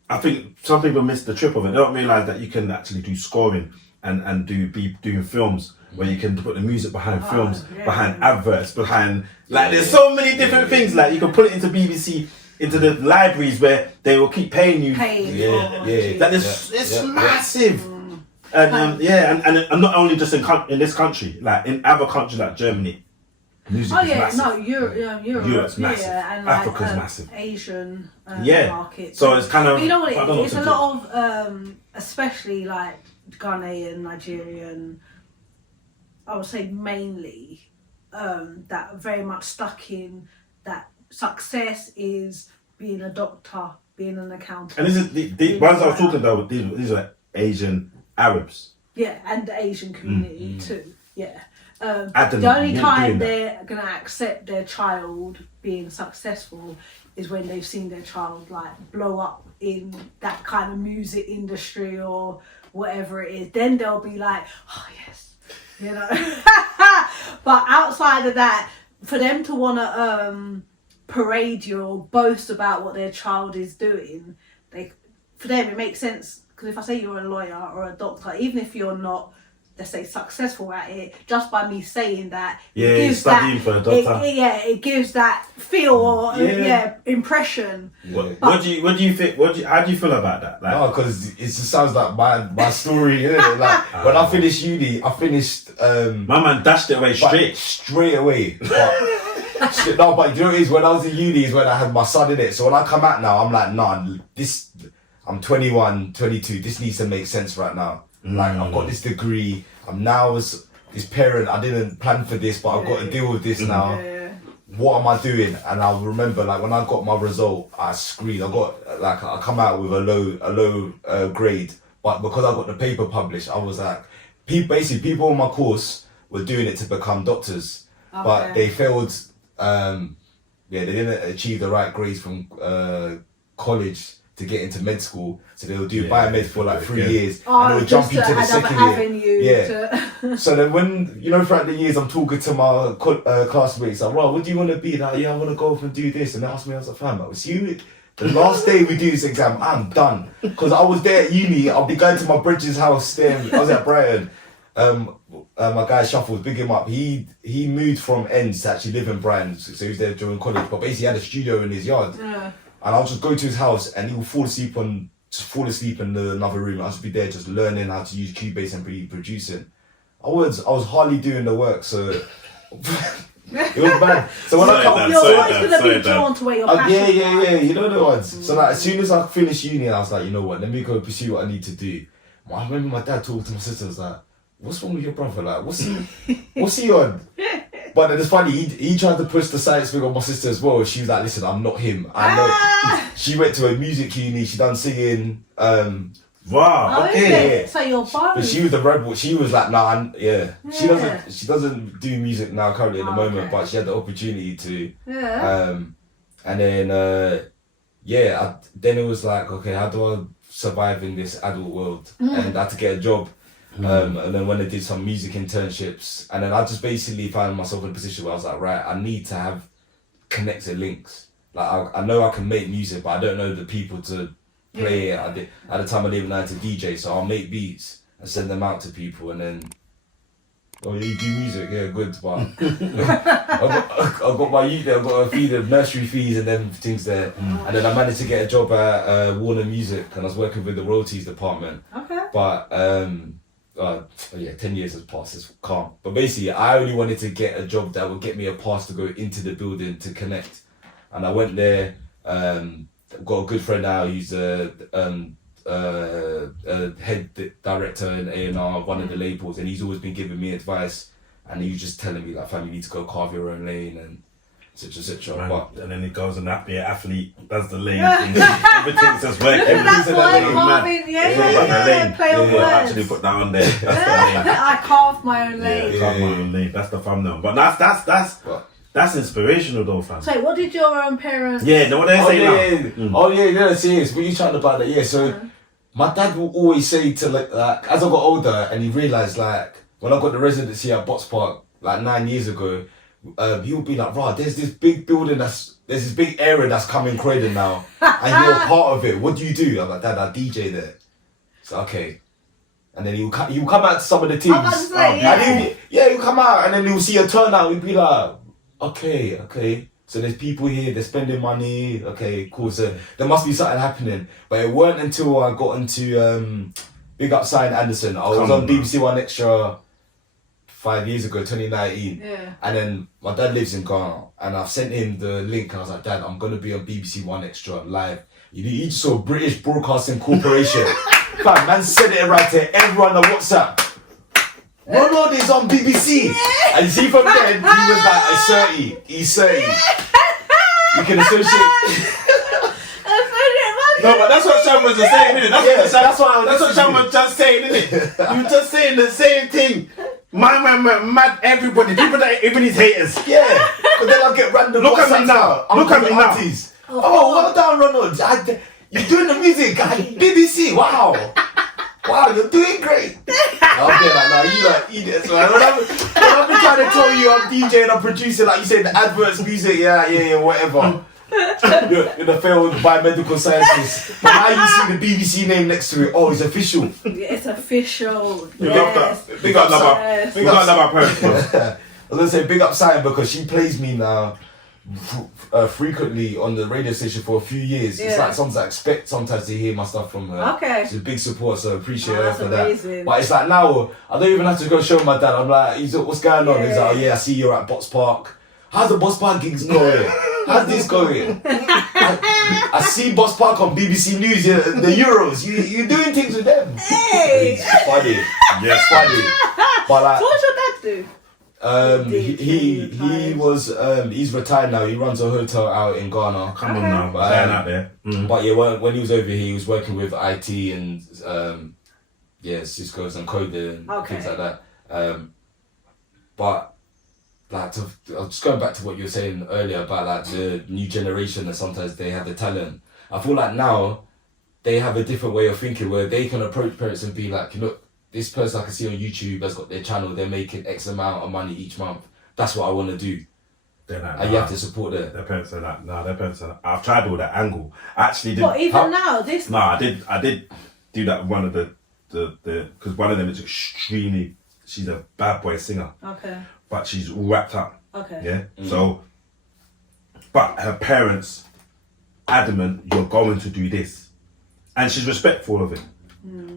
I think some people miss the trip of it. They don't realise that you can actually do scoring and be doing films where you can put the music behind films, behind adverts, behind there's so many different things. Like you can put it into BBC, into the libraries where they will keep paying you. It's massive. And and not only just in this country, like in other countries like Germany, music is massive. Europe's massive. And Africa's massive. Asian markets. So it's kind of. But you know what it is? It's a lot of, especially like Ghanaian, Nigerian. I would say mainly that are very much stuck in that success is being a doctor, being an accountant. And this is the ones I was talking about. These are Asian Arabs. Yeah, and the Asian community too. Yeah. The only time they're gonna accept their child being successful is when they've seen their child like blow up in that kind of music industry or whatever it is. Then they'll be like, oh yes, you know. But outside of that, for them to wanna parade you or boast about what their child is doing, for them it makes sense. Because if I say you're a lawyer or a doctor, even if you're not let's say, successful at it, just by me saying that. Yeah, it gives studying for a doctor. It gives that feel or impression. What do you think? How do you feel about that? Like, No, because it just sounds like my story. Like when I finished uni, I finished. my man dashed it away straight away. No, but you know what it is, when I was in uni is when I had my son in it. So when I come out now, I'm like, nah, I'm 21, 22. This needs to make sense right now. Like I've got this degree. I'm now as this parent. I didn't plan for this, but I've got to deal with this now. What am I doing? And I remember, like when I got my result, I screamed. I come out with a low grade, but because I got the paper published, I was like, basically people on my course were doing it to become doctors, but they failed. They didn't achieve the right grades from college to get into med school, so they'll do biomed for like 3 years, and they'll jump into the second year. So then when, throughout the years I'm talking to my classmates, like, right, what do you want to be? Like, I want to go off and do this. And they asked me, I was like, fam, the last day we do this exam, I'm done. Because I was there at uni, I'll be going to my brethren's house there, I was at Brighton. My guy Shuffles, big him up. He moved from Ends to actually live in Brighton, so he was there during college, but basically he had a studio in his yard. And I'll just go to his house and he will fall asleep in another room. I'll just be there just learning how to use Cubase and producing. I was hardly doing the work, so it was bad. So when I come, you're always gonna be drawn to where you're passionate. Yeah, you know the ones. So like as soon as I finished uni, I was like, you know what, let me go pursue what I need to do. I remember my dad talking to my sister, was like, what's wrong with your brother? Like, what's he on? But then it's funny, he tried to push the science thing on my sister as well. She was like, listen, I'm not him. I know. She went to a music uni, she done singing. Wow, okay. So you're fine. But she was the rebel. She was like, nah, She doesn't do music now currently at the moment, but she had the opportunity to. And then, then it was like, okay, how do I survive in this adult world? And I had to get a job. And then when I did some music internships, and then I just basically found myself in a position where I was like, right, I need to have connected links. Like I know I can make music, but I don't know the people to play it. At the time I didn't know how to DJ, so I'll make beats and send them out to people, and then, oh, you do music, yeah, good, but I've got my youth there, I've got to feed the nursery fees and then things there. And then I managed to get a job at Warner Music, and I was working with the royalties department. But 10 years has passed, it's calm. But basically, I only wanted to get a job that would get me a pass to go into the building to connect. And I went there, got a good friend now who's a head director in A&R, one of the labels, and he's always been giving me advice. And he was just telling me, like, fam, you need to go carve your own lane and etc. And then he goes and be an athlete, does the lane. Everything's just working. That's why carving, play on words. Actually put that on there. That's the lane. I carved my own lane. Carved my own lane. That's the thumbnail. But that's inspirational though, fam. So what did your own parents... Yeah, know what they say now? Oh yeah, serious. But you chatting about that, yeah. So my dad will always say to like as I got older and he realised like when I got the residency at Box Park like 9 years ago, he would be like, right, there's this big building there's this big area that's coming Croydon now, and you're a part of it. What do you do? I'm like, Dad, I DJ there. So okay. And then he'll come out to some of the teams. He'll come out and then he'll see a turnout. He'll be like, okay. So there's people here, they're spending money. Okay, cool. So there must be something happening. But it weren't until I got into Big Up Sign Anderson. I was on BBC One Extra 5 years ago, 2019. And then my dad lives in Ghana, and I've sent him the link. And I was like, Dad, I'm gonna be on BBC One Extra live. You just saw British Broadcasting Corporation. Man said it right here. Everyone on WhatsApp. Ronald is on BBC. And you see from then, he was like, he's 30. You can associate. No, but that's what Sam was just saying, innit? That's what Sam was just saying, innit? You were just saying the same thing. Mad everybody, people that even his haters. Yeah. But then I'll get random. Look at me now. Look at me now. Oh, well done, Ronald. You're doing the music. BBC. Wow, you're doing great. I'll be like, nah, you like idiots, man. When I've been trying to tell you I'm DJing, I'm producing, like you said, the adverts, music, yeah, whatever. you're the failed biomedical scientist. But now you see the BBC name next to it. Oh, it's official. It's official. We love that. We got another parents, bro. I was gonna say big up Simon because she plays me now frequently on the radio station for a few years. It's like sometimes I expect sometimes to hear my stuff from her. Okay. She's a big support, so I appreciate her That's for amazing. that. But it's like now I don't even have to go show my dad. I'm like, what's going on? He's like, oh yeah, I see you're at Box Park. How's the Box Park gigs going? How's this going? I see Box Park on BBC News, the Euros. You're doing things with them. Hey! It's funny. Yes, funny. But like, So what's your dad do? He was he's retired now. He runs a hotel out in Ghana. Come on now, But, staying out there. But yeah, when he was over here, he was working with IT and Cisco's and coding and things like that. But like, I'm just going back to what you were saying earlier about like the new generation and sometimes they have the talent. I feel like now they have a different way of thinking where they can approach parents and be like, look, this person I can see on YouTube has got their channel, they're making X amount of money each month. That's what I want to do. They're like, And you have to support them. Their parents are like, their parents are like, I've tried all that angle. I actually did. What, even now? This? No, I did do that with one of the because one of them is extremely, she's a bad boy singer. Okay. But she's all wrapped up. Okay. Yeah. So, but her parents adamant you're going to do this, and she's respectful of it.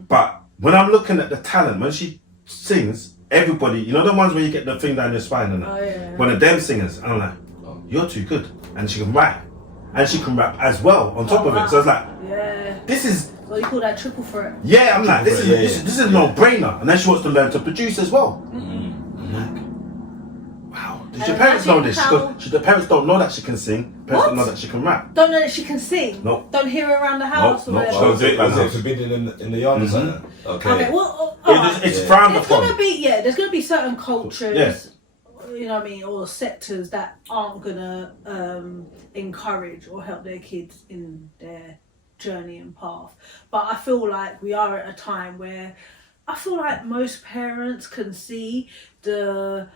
But when I'm looking at the talent, when she sings, everybody, you know the ones where you get the thing down your spine and one of them singers, and I'm like, you're too good, and she can rap, and she can rap as well on top of it. So I was like, this is. What do you call that, triple threat? Yeah, I'm like, this is a no-brainer, and then she wants to learn to produce as well. I'm like, wow. Does your parents know this? The parents don't know that she can sing. Parents don't know that she can rap. Don't know that she can sing? Nope. Don't hear her around the house? Nope. Or whatever? Was it forbidden in the yard or something? Okay. Well, It's frowned there's upon. there's gonna be certain cultures, Yeah. you know what I mean, or sectors that aren't gonna encourage or help their kids in their journey and path. But I feel like we are at a time where I feel like most parents can see the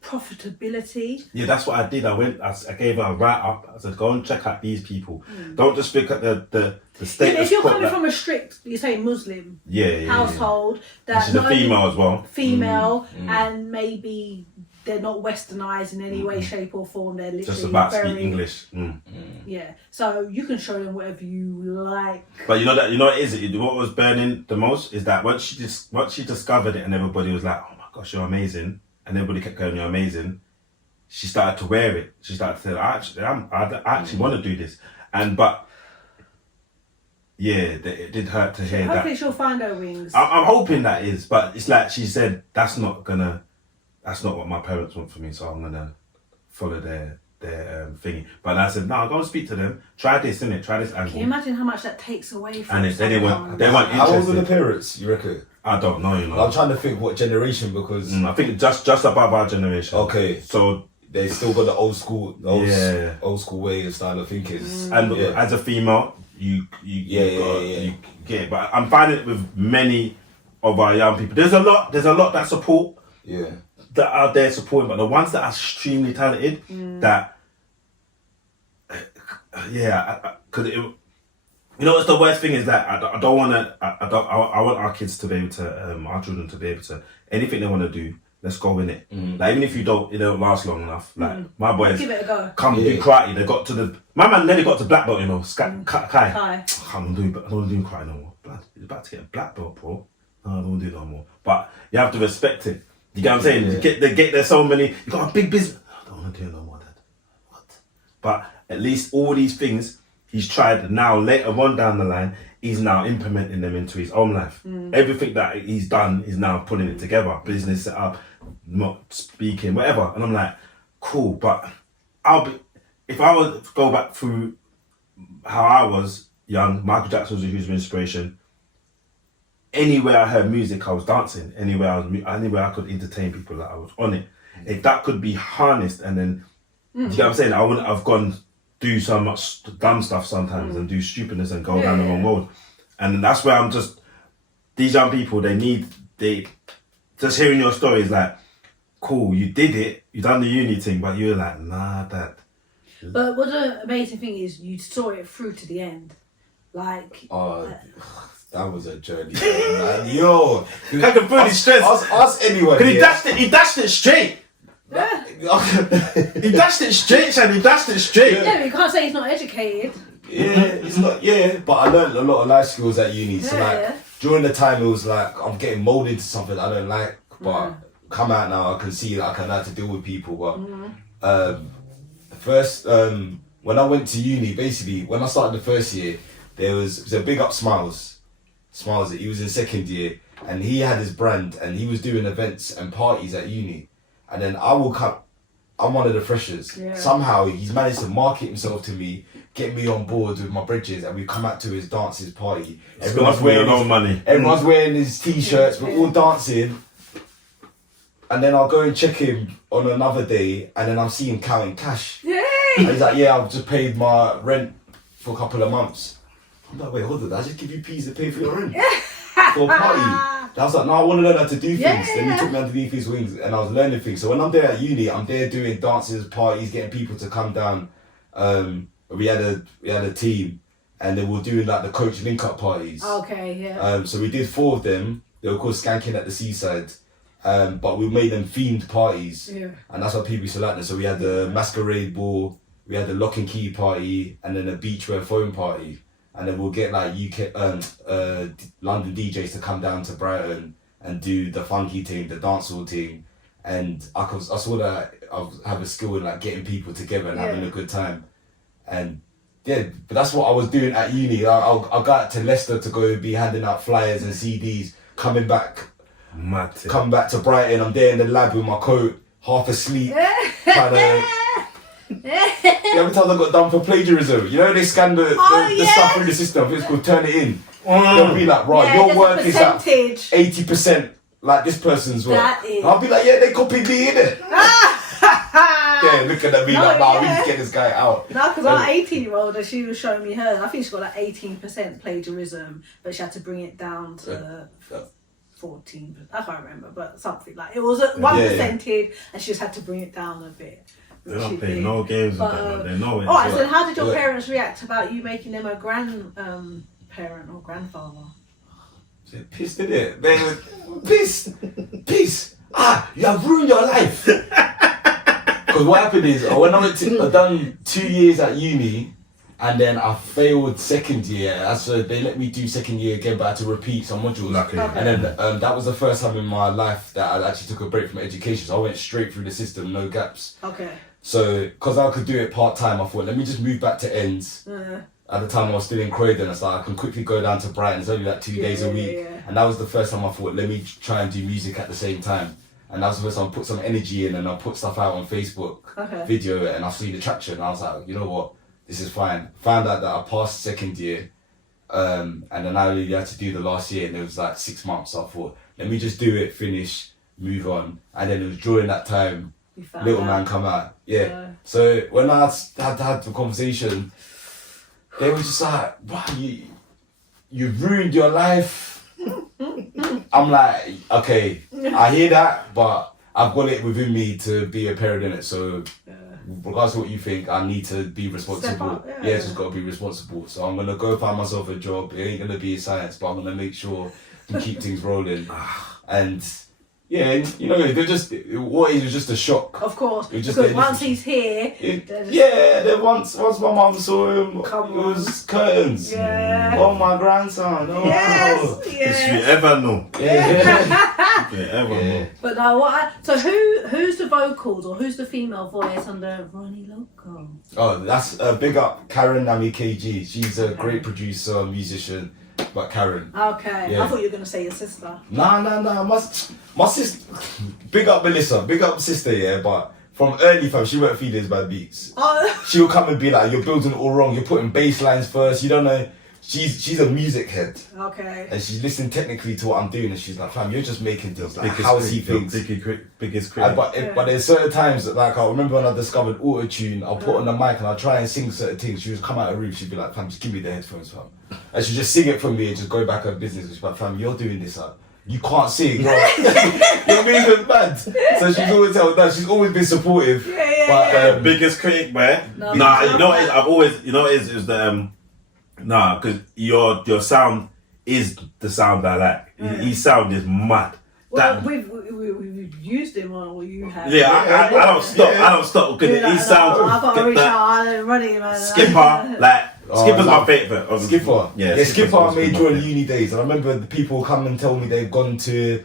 profitability. Yeah, that's what I did. I gave her a write up. I said, go and check out these people. Don't just look at the status. If you're coming from a strict, you say Muslim household, that she's a female as well. Female, and maybe they're not westernized in any way, shape, or form. They're literally just about speak English. Yeah, so you can show them whatever you like. But you know what it is. What was burning the most is that once she discovered it and everybody was like, oh my gosh, you're amazing. And everybody kept going, you're amazing. She started to wear it. She started to say, I actually want to do this. But it did hurt to hear that. Hopefully she'll find her wings. I'm hoping that is, but it's like she said, that's not what my parents want for me, so I'm gonna follow their thingy. But I said, no, go and speak to them. Try this, innit? Try this angle. Can you imagine how much that takes away from And they weren't interested. How old were the parents, you reckon? I don't know, you know. I'm trying to think what generation because I think just above our generation. Okay. So they still got the old school way and style of thinking. And as a female, you get it. But I'm finding it with many of our young people. There's a lot that support. Yeah. That are there supporting, but the ones that are extremely talented, because you know what's the worst thing is that I want our kids to be able to, our children to be able to, anything they want to do, let's go in it. Like even if you don't last long enough, like my boys, give it a go. Come do karate. They got to my man nearly got to black belt, you know, Kai. I don't do karate no more. Blood, he's about to get a black belt, bro. No, I don't do it no more. But you have to respect it. You get what I'm saying? There's so many. You got a big business. I don't want to do it no more, Dad. What? But at least all these things he's tried. Now later on down the line, he's now implementing them into his own life. Everything that he's done is now putting it together. Business set up, not speaking, whatever. And I'm like, cool. But if I was to go back through how I was young, Michael Jackson was a huge inspiration. Anywhere I heard music, I was dancing. Anywhere I could entertain people, like I was on it. If that could be harnessed, and then you know what I'm saying, I wouldn't have gone do so much dumb stuff sometimes and do stupidness and go down the wrong road. And that's where I'm just, these young people, they just hearing your story is like, cool, you did it, you done the uni thing, but you're like, nah, Dad. But what the amazing thing is, you saw it through to the end. Like, that was a journey, man. Yo, I can feel his stress. Ask anyone. He dashed it straight. yeah, He dashed it straight, Shad. He dashed it straight. yeah, but you can't say he's not educated. Yeah, it's not. Yeah, but I learned a lot of life skills at uni. So like during the time, it was like I'm getting molded into something I don't like. But come out now, I can see that I can have to deal with people. But first, when I went to uni, basically when I started the first year, there was a big up Smiles. He was in second year, and he had his brand, and he was doing events and parties at uni. And then I will come. I'm one of the freshers. Yeah. Somehow he's managed to market himself to me, get me on board with my bridges, and we come out to his dances party. Everyone's wearing his t-shirts. We're all dancing. And then I'll go and check him on another day, and then I'll see him counting cash. Yay! And he's like, "Yeah, I've just paid my rent for a couple of months." I'm like, "Wait, hold on, did I just give you peas to pay for your rent for a party?" And I was like, "No, I want to learn how to do things." Then he took me underneath his wings, and I was learning things. So when I'm there at uni, I'm there doing dances, parties, getting people to come down. We had a team, and they were doing like the coach link up parties. Okay, yeah. So we did 4 of them. They were called Skanking at the Seaside. But we made them themed parties, and that's what people used to like them. So we had the masquerade ball, we had the lock and key party, and then a beachwear phone party. And then we'll get like London DJs to come down to Brighton and do the funky thing, the dancehall thing. And I saw that I have a skill in like getting people together and having a good time. And yeah, but that's what I was doing at uni. I got to Leicester to go be handing out flyers and CDs, coming back to Brighton. I'm there in the lab with my coat, half asleep, trying to... Every time I got done for plagiarism, you know they scan the stuff through the system. I think it's called turn it in. They'll be like, right, your work is at 80%, like this person's work. I'll be like, yeah, they copied me in it. Yeah, looking at me we need to get this guy out. No, because our 18-year-old, as she was showing me hers, I think she got like 18% plagiarism, but she had to bring it down to 14. I can't remember, but something like it was at 1%, and she just had to bring it down a bit. They're not playing no games with that, they know it. Alright, so how did your parents react about you making them a grandparent or grandfather? They're pissed, innit? They were pissed. You have ruined your life. Because what happened is, when I done 2 years at uni, and then I failed second year. So they let me do second year again, but I had to repeat some modules. Lucky. And then that was the first time in my life that I actually took a break from education. So I went straight through the system, no gaps. Okay. So, because I could do it part-time, I thought, let me just move back to ends. At the time I was still in Croydon, I was like, I can quickly go down to Brighton. It's only like 2 days a week. And that was the first time I thought, let me try and do music at the same time. And that was the first time I put some energy in, and I put stuff out on Facebook, video it, and I see the traction. And I was like, you know what, this is fine. Found out that I passed second year, and then I really had to do the last year, and it was like 6 months. So I thought, let me just do it, finish, move on. And then it was during that time, Little Man come out. Yeah. So when I had the conversation, they were just like, wow, you ruined your life. I'm like, okay, I hear that, but I've got it within me to be a parent in it. So regardless of what you think, I need to be responsible. It's just got to be responsible. So I'm going to go find myself a job. It ain't going to be a science, but I'm going to make sure to keep things rolling. And yeah, you know, they're just, what is just a shock. Of course, because once he's here... then once my mum saw him, it was curtains. Oh, my grandson. Oh, yes. If you ever know. If you ever know. But now, so who's the vocals, or who's the female voice under Ronnie Loko? Oh, that's big up Karen Nami KG. She's a great producer, musician. But Karen. Okay. I thought you were going to say your sister. Nah. My sister, big up Melissa, big up sister, yeah, but from early fam, she won't feed these bad beats. She'll come and be like, you're building it all wrong, you're putting bass lines first, you don't know. She's a music head. Okay. And she's listening technically to what I'm doing, and she's like, fam, you're just making things like housey things. Biggest critic. But there's certain times that, like, I remember when I discovered auto-tune, I'll put on the mic and I'll try and sing certain things. She would come out of the room, she'd be like, fam, just give me the headphones, fam. And she'd just sing it for me and just go back her business. She's like, fam, you're doing this, you can't sing, bro. You're moving bad. So she's always been supportive. But, biggest critic, man. No, Nah, it's you know what not it is? I've always, you know what it is the nah, because your sound is the sound I like. His sound is mad. Well, That, we've used him on, or you have. yeah, I don't stop. Yeah. I don't stop because he sounds. I've got to reach that out, Ronnie, man. Skipper, like Skipper's my favourite. obviously. Skipper. Yeah, Skipper I made my during favourite. uni days. And I remember the people come and tell me they've gone to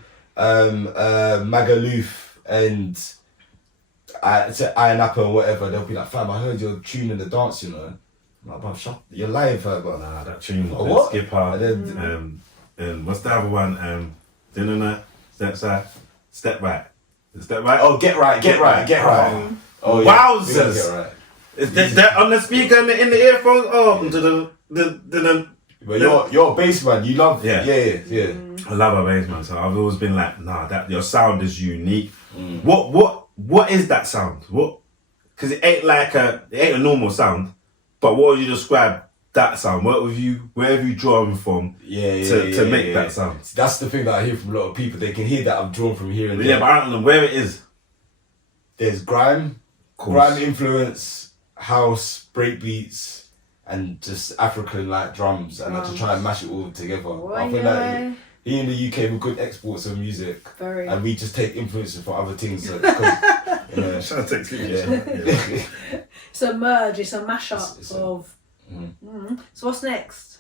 Magaluf and to Iron Apple or whatever. They'll be like, fam, I heard your tune in the dance, you know. I'm like, bruv, shut, you're lying, fam. Nah, that tune. Oh, what? Skipper. And then, What's the other one? Step side, step right. Step right. oh, get right. Oh, yeah. Wowzers. Get right. Is that on the speaker in the earphones? Oh, But you're a bass man. You love. Yeah. Yeah. I love a bass man, so I've always been like, nah, that your sound is unique. What is that sound? What? Because it ain't a normal sound. But what would you describe that sound? Where have you drawn from? To make that sound? That's the thing that I hear from a lot of people. They can hear that I've drawn from here and there. Yeah, but I don't know where it is. There's grime influence, house, breakbeats, and just African like drums, and I just try and mash it all together. I feel like here in the UK we're good exports of music, and we just take influences from other things. So, Trying to take sleep. It's a merge. It's a mashup of. So what's next?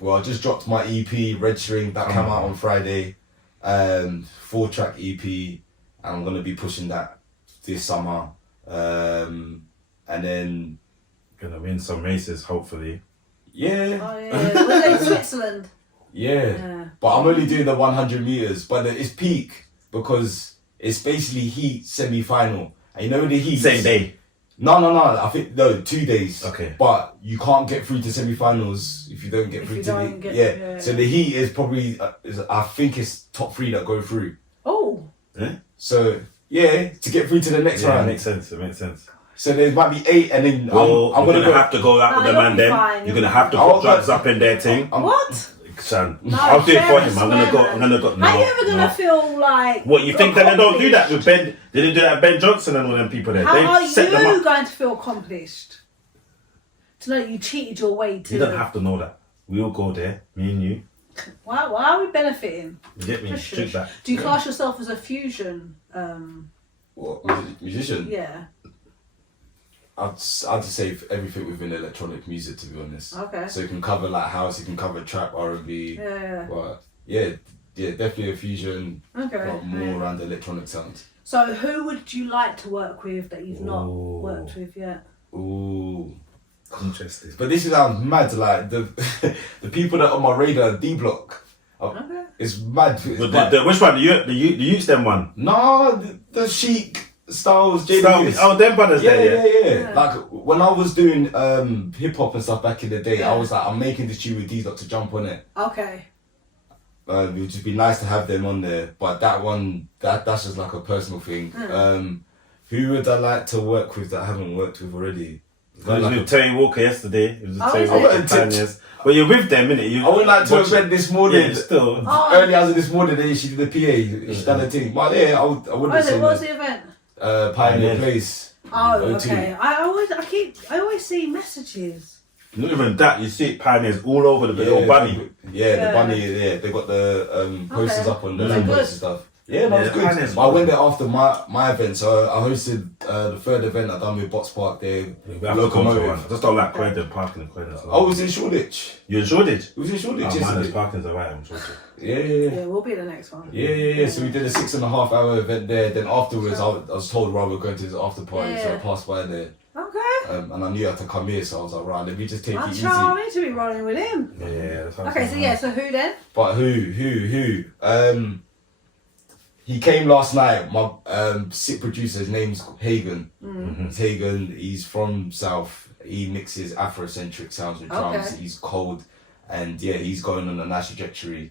Well, I just dropped my EP, Red String, that came out on Friday. 4-track EP, and I'm gonna be pushing that this summer. And then Gonna win some races, hopefully. yeah. Oh yeah, was it in Switzerland? Yeah, but I'm only doing the 100 meters, but it's peak because it's basically heat semi-final, and you know the heat. Same day. No. I think 2 days. Okay. But you can't get through to semi-finals if you don't get through to the yeah. So the heat is probably I think it's top 3 that go through. Oh. Yeah. So yeah, to get through to the next round. It makes sense. So there might be 8, and then I'm gonna have to go out with the you'll man. be Then fine, you're you'll gonna be have to fine. put drugs up in their thing. What? Son, No, I'll do it for share him. it, I'm gonna swear, go. How you ever gonna feel like? What, you think that they don't do that with Ben? They didn't do that with Ben Johnson and all them people there. How They are set them you up. going to feel accomplished? To know that you cheated your way to. You don't have to know that. We all go there, me and you. Why are we benefiting? You get me? Just Shoot that. Do you class yourself as a fusion? What musician? Yeah. I'd just say everything within electronic music, to be honest. Okay. So you can cover like house, you can cover trap, R&B. Yeah. But yeah, definitely a fusion. Okay. But more around the electronic sounds. So who would you like to work with that you've not Ooh. worked with yet? Ooh. Interesting. But this is mad. Like the the people that are on my radar, D Block. Okay. It's mad. But which one? The youth them one? No, the Chic Styles, JD. Oh, them brothers there. Yeah. Like when I was doing hip hop and stuff back in the day, I was like, I'm making this tune with D Block to jump on it. Okay. It would just be nice to have them on there, but that one, that's just like a personal thing. Who would I like to work with that I haven't worked with already? I was with Terry Walker yesterday. It was with Terry is Walker it? Pioneers. Well, you're with them, innit? I went like to a event this morning. Yeah, still. Early hours of this morning, then she did the PA. She done the thing. But yeah, I wouldn't say What's the event? Pioneer Place. Oh, O2. okay. I always see messages. Not even that, you see Pioneers all over the little bunny. Yeah, the bunny. Yeah, they got the posters up on the Was it numbers good? and stuff. Yeah, that was good. Pioneers. But I went there after my event, so I hosted the third event I done with Box Park there. We have to go to Locomotive. one. I just don't like Croydon, parking in Croydon. So. I was in Shoreditch. You in Shoreditch? It was in Shoreditch Oh, man, yesterday. there's parking's alright, I'm sure. Yeah. Yeah, we'll be the next one. Yeah. So we did a 6.5 hour event there. Then afterwards, I was told, right, we're going to this after party, so I passed by there. Okay. And I knew I had to come here, so I was like, right, let me just take it easy. I need to be rolling with him. Yeah. Okay, so who then? But who? He came last night. My sick producer, his name's Hagen. It's Hagen. He's from South. He mixes Afrocentric sounds with drums. Okay. He's cold, and yeah, he's going on a nice trajectory.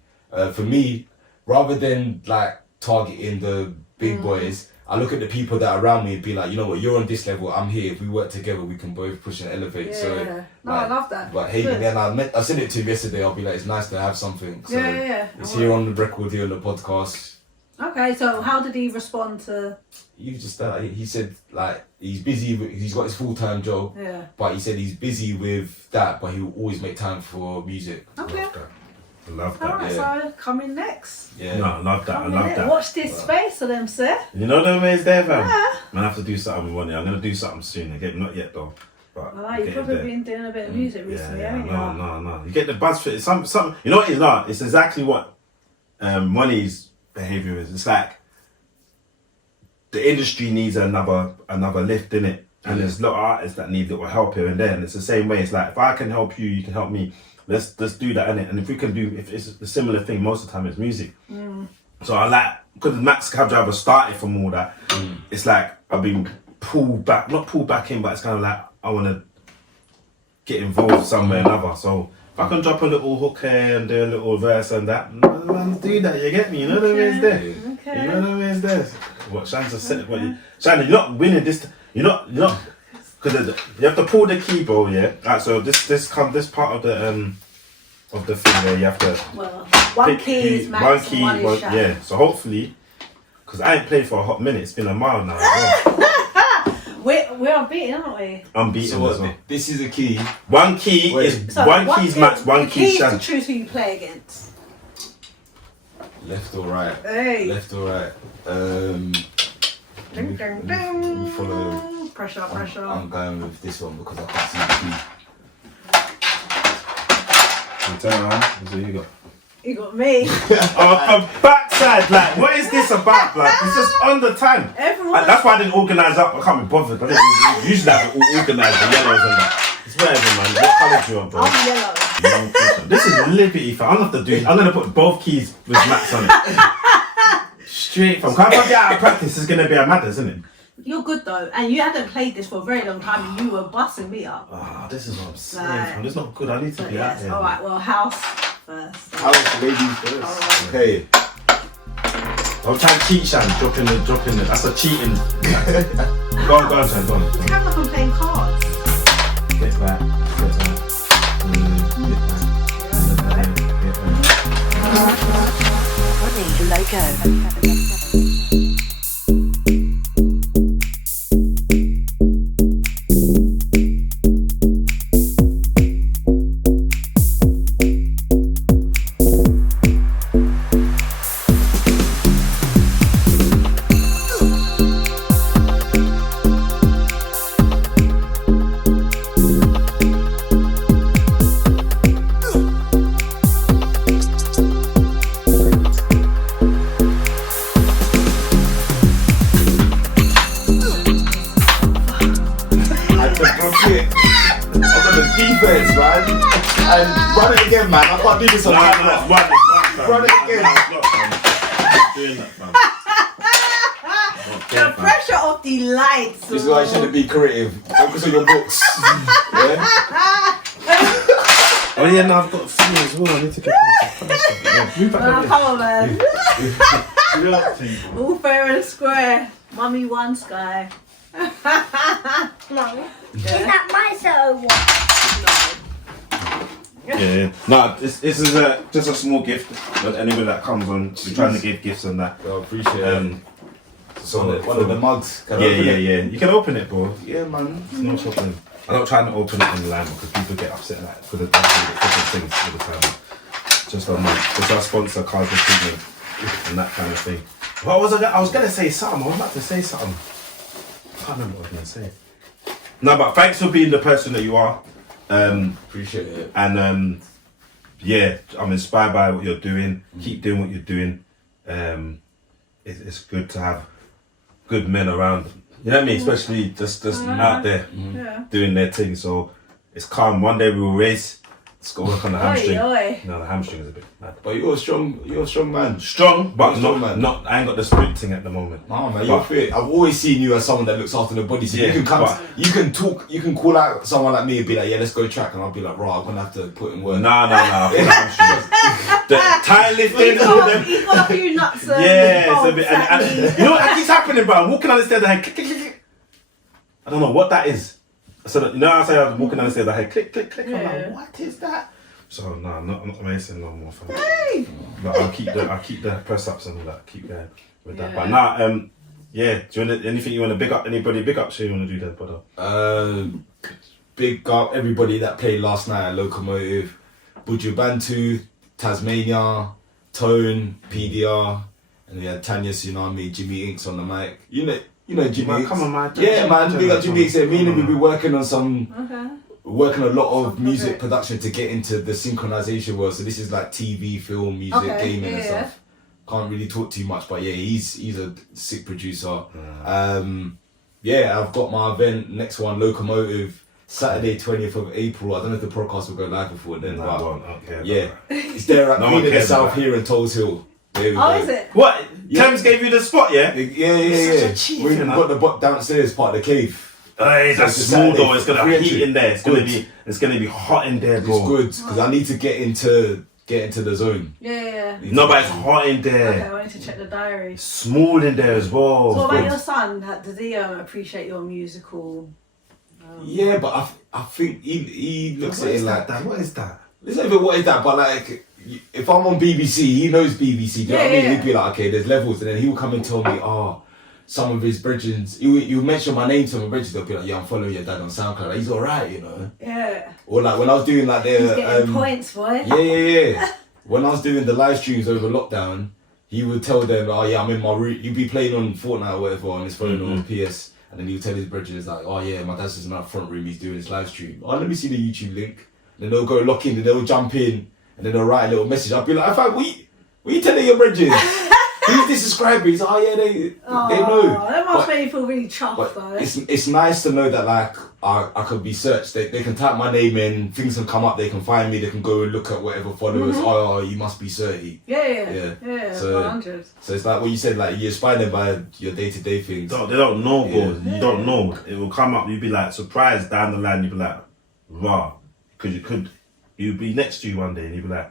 For me, rather than like targeting the big boys, I look at the people that are around me and be like, you know what, you're on this level, I'm here. If we work together, we can both push and elevate. Yeah. So, I love that. But Hagen, Good. then I said it to him yesterday. I'll be like, it's nice to have something. So Yeah. It's here on the record, here on the podcast. Okay, so how did he respond to? You just he said like he's busy. He's got his full-time job. Yeah. But he said he's busy with that, but he will always make time for music. Okay. I love that. Alright, Yeah. so coming next. Yeah. No, I love that. I Coming love next. that. Watch this space for them, sir. You know the ways there, fam. Yeah. Man, I have to do something with money. I'm gonna do something soon. Again, not yet though. But Well, we're you've getting probably there. been doing a bit of music recently, haven't you? No. You get the buzz for it. It's some. You know what it is not? It's exactly what money's behavior is. It's like the industry needs another lift in it, and there's a lot of artists that need little help here and there. And it's the same way. It's like if I can help you, you can help me. Let's do that, innit? And if we can do, if it's a similar thing, most of the time it's music. So I like, because Max Cab Driver started from all that. It's like I've been not pulled back in, but it's kind of like I want to get involved somewhere or another. So if I can drop a little hook here and do a little verse and that, man, do that. You get me? You know the way it's there. Okay. You know the way it's there. What Shan's said? Shan, you're not winning this. You're not. Because you have to pull the keyboard, yeah. Alright, so this part of the thing where you have to. Well, one key is Max and one is Shan. Yeah. So hopefully, because I ain't played for a hot minute. It's been a mile now. As well. We're unbeaten, aren't we? I'm beaten So as well. this is a key. One key Wait. is So one key's Max, one the key's key is Shan. to choose who you play against. Left or right? Hey. Left or right? Ding, ding, ding. Follow. Pressure. I'm going with this one because I can't see the key. You turn around. What you got? You got me. A backside, like, what is this about? Like, it's just on the time. Everyone. That's why I didn't organise up. I can't be bothered. I didn't usually have it all organised, the yellows and that. It's whatever, man. What colour do you want, bro? I'm yellow. This is liberty, fam. I'm gonna have to do. I'm gonna put both keys with Max on it. Straight from. Can't I get out of practice? It's gonna be a madness, isn't it? You're good though, and you hadn't played this for a very long time, and you were busting me up. Ah, this is what I'm saying, Right. fam. This is not good. I need to But be out yes, here. all right. Well, house first. House ladies first. Okay. I'm trying to cheat, Shan. Dropping the. That's a cheating. Go on, Shan. Go on. It's kind of like I'm playing cards. Get back. Get back. Ronnie Loko. Defense, man. And run it again, man. I can't do this on camera. Run it again. Doing that, fam. The pressure of the lights. This is why you shouldn't be creative. Focus on your books. Yeah? Oh yeah, no, I've got three as well. I need to get them. Come on, man. Yeah. All fair and square. Mummy one sky. Mum, is that my soul? Yeah. No, this is just a small gift. But anybody that comes on, we're trying to give gifts and that. I appreciate it. So one of the mugs. Can I Yeah, open yeah, it? yeah. You can open it, bro. Yeah, man. It's no problem. I'm not trying to open it online because people get upset like because they do different things all the time. Just our sponsor, Cardinal Treatment, and that kind of thing. What was I was gonna say something. I was about to say something. I can't remember what I was gonna say. No, but thanks for being the person that you are. Appreciate it. And yeah, I'm inspired by what you're doing. Keep doing what you're doing. It's good to have good men around. You know what I mean? Especially just out there Yeah. doing their thing. So it's calm. One day we will race. Let's go work on the hamstring. Oi. No, the hamstring is a bit mad. But you're a strong man. Strong, but Strong, not, man. not. I ain't got the sprint thing at the moment. Nah, man, But- you're fit. I've always seen you as someone that looks after the body. So Yeah, you can come, but- you can talk, you can call out someone like me and be like, yeah, let's go track, and I'll be like, bro, I'm gonna have to put in work. Nah. For the hamstring. The tie lifting. He's got a few nuts. Yeah, it's a bit. And you know what keeps happening, bro? I'm walking down the stairs, I hear click, click, click, click. I don't know what that is. So you know, I say I'm walking down the stairs, I hear click, click, click. I'm Yeah. like, what is that? So no, I'm not racing no more. Fam. But I'll keep the press ups and all that. Keep going with that. But now, yeah. Do you want anything you want to big up? Anybody big up? So you want to do that, brother? Big up everybody that played last night at Locomotive, Buju Bantu, Tasmania, Tone, PDR, and we had Tanya Tsunami, Jimmy Inks on the mic. You know Jimmy Man, Inks. come on, man. Yeah, man. Big up Jimmy Inks. Me and him will be working on Okay. working a lot of Some music project. production to get into the synchronization world. So this is like TV, film, music, gaming and stuff. Can't really talk too much, but yeah, he's a sick producer. Yeah, I've got my event, next one, Locomotive, Saturday 20th of April. I don't know if the podcast will go live before then, No, I but won't. I don't care. yeah, it's there at No Queen one of the cares South about here in Tulse Hill. There we Oh, go. is it? What? Yeah. Thames gave you the spot, yeah? Yeah. Such a cheat, We've you know? got the bot downstairs, part of the cave. Hey, that's it's a small Saturday though. It's gonna free heat entry. in there. It's gonna be hot in there, bro. It's good because I need to get into the zone. Yeah. No, but it's hot in there. Okay, I need to check the diary. Small in there as well. So what Good. about your son? Does he appreciate your musical? Yeah, but I think he looks What at it is like that? What is that? it's not even what is that, but like if I'm on BBC, he knows BBC. Do you know what I mean? Yeah. He'd be like, okay, there's levels, and then he will come and tell me, some of his bridges. You mention my name to my bridges, they'll be like, yeah, I'm following your dad on SoundCloud. Like, he's alright, you know. Yeah. Or like when I was doing like He's the getting points, boy. Yeah. When I was doing the live streams over lockdown, he would tell them, oh yeah, I'm in my room. He'd be playing on Fortnite or whatever on his phone or PS, and then he would tell his bridges like, oh yeah, my dad's just in that front room, he's doing his live stream. Oh, let me see the YouTube link. And then they'll go lock in, and they'll jump in, and then they'll write a little message. I'll be like, what you telling your bridges? Who's this subscriber? He's like, oh yeah, they know. That must But- make you feel really chuffed But though. it's nice to know that like I could be searched. They can type my name in, things can come up, they can find me, they can go and look at whatever followers. Oh, you must be 30. Yeah. So- 100. So it's like what you said, like you inspire them by your day-to-day things. They don't know, bro. Yeah. You don't know. It will come up. You'll be like surprised down the line. You'll be like, rah, because you'll be next to you one day, and you'll be like,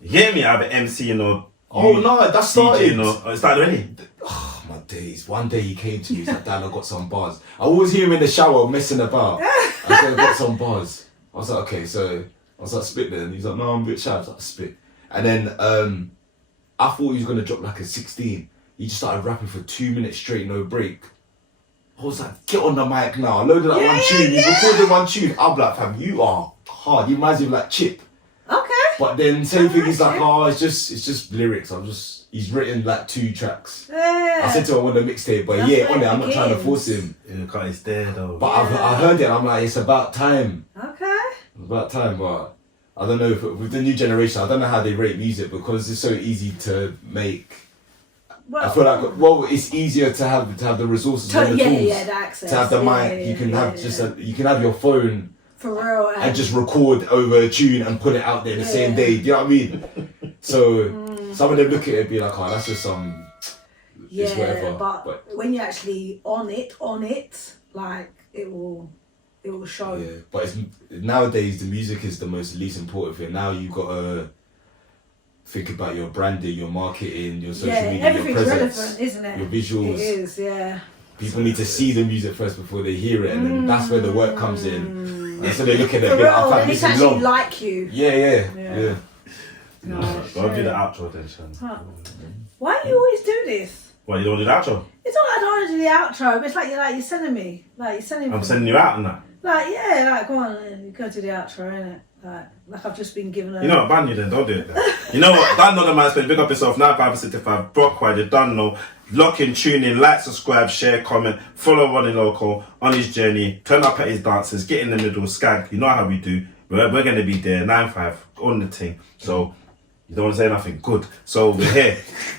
you hear me? I have an MC, you know. Oh no, that started. You know, it started already. Oh my days. One day he came to me, he's like, Dad, I got some bars. I always hear him in the shower messing about. I said, I got some bars. I was like, okay, so I was like, spit then. He's like, no, I'm a bit shy. I was like, spit. And then I thought he was gonna drop like a 16. He just started rapping for 2 minutes straight, no break. I was like, get on the mic now. I loaded that one tune. You recorded one tune. I'm like, fam, you are hard. He reminds me of like Chip. Okay. But then same thing, he's like, oh, it's just lyrics. He's written like 2 tracks. Yeah. I said to him, I want a mixtape, but That's yeah, where on it it, I'm not trying to begins. force him. Yeah, it's there though. But I heard it, and I'm like, it's about time. Okay. It's about time, but I don't know, if, with the new generation, I don't know how they rate music because it's so easy to make. Well, I feel like, well, it's easier to have the resources and the tools. the access. To have the Yeah, mic, yeah, you can yeah, have yeah. just you can have your phone For real. and just record over a tune and put it out there the same day. Do you know what I mean? So some of them look at it and be like, oh, that's just some. It's whatever. but when you're actually on it, like it will show. Yeah, but it's, nowadays the music is the least important thing. Now you gotta think about your branding, your marketing, your social media, your everything's presence, relevant, isn't it? your visuals. It is, yeah. People need to see the music first before they hear it, and then that's where the work comes in. And so they look at it For and be like, real, I they found need this to is actually long. like you. Yeah. No, Don't do shit. the outro then, Shan. Huh. Why do you always do this? What, you don't do the outro? It's not like I don't want to do the outro, but it's like you're sending me. Like you're sending me. I'm sending you out and that. Like, yeah, like, go on, you go to the outro, innit? Like I've just been given a... You know what, ban you then, don't do it then. You know what, done know the man space, big up yourself, 9565, Brockwide, you done know. Lock in, tune in, like, subscribe, share, comment, follow Ronnie Loko on his journey, turn up at his dances, get in the middle, skag, you know how we do. We're going to be there, 9-5, on the thing. So, you don't want to say nothing, good. So, we're here.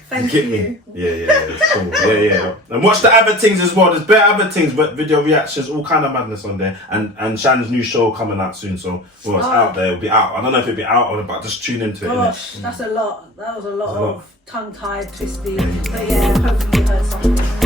Thank Get you. me? Yeah, it's cool. Yeah. And watch the other things as well. There's better other things, but video reactions, all kind of madness on there. And Shan's new show coming out soon, so well, it's out there. It'll be out. I don't know if it'll be out or but just tune into it. Gosh, that's a lot. That was a lot That's a lot. of tongue-tied, twisty. But yeah, hopefully you heard something.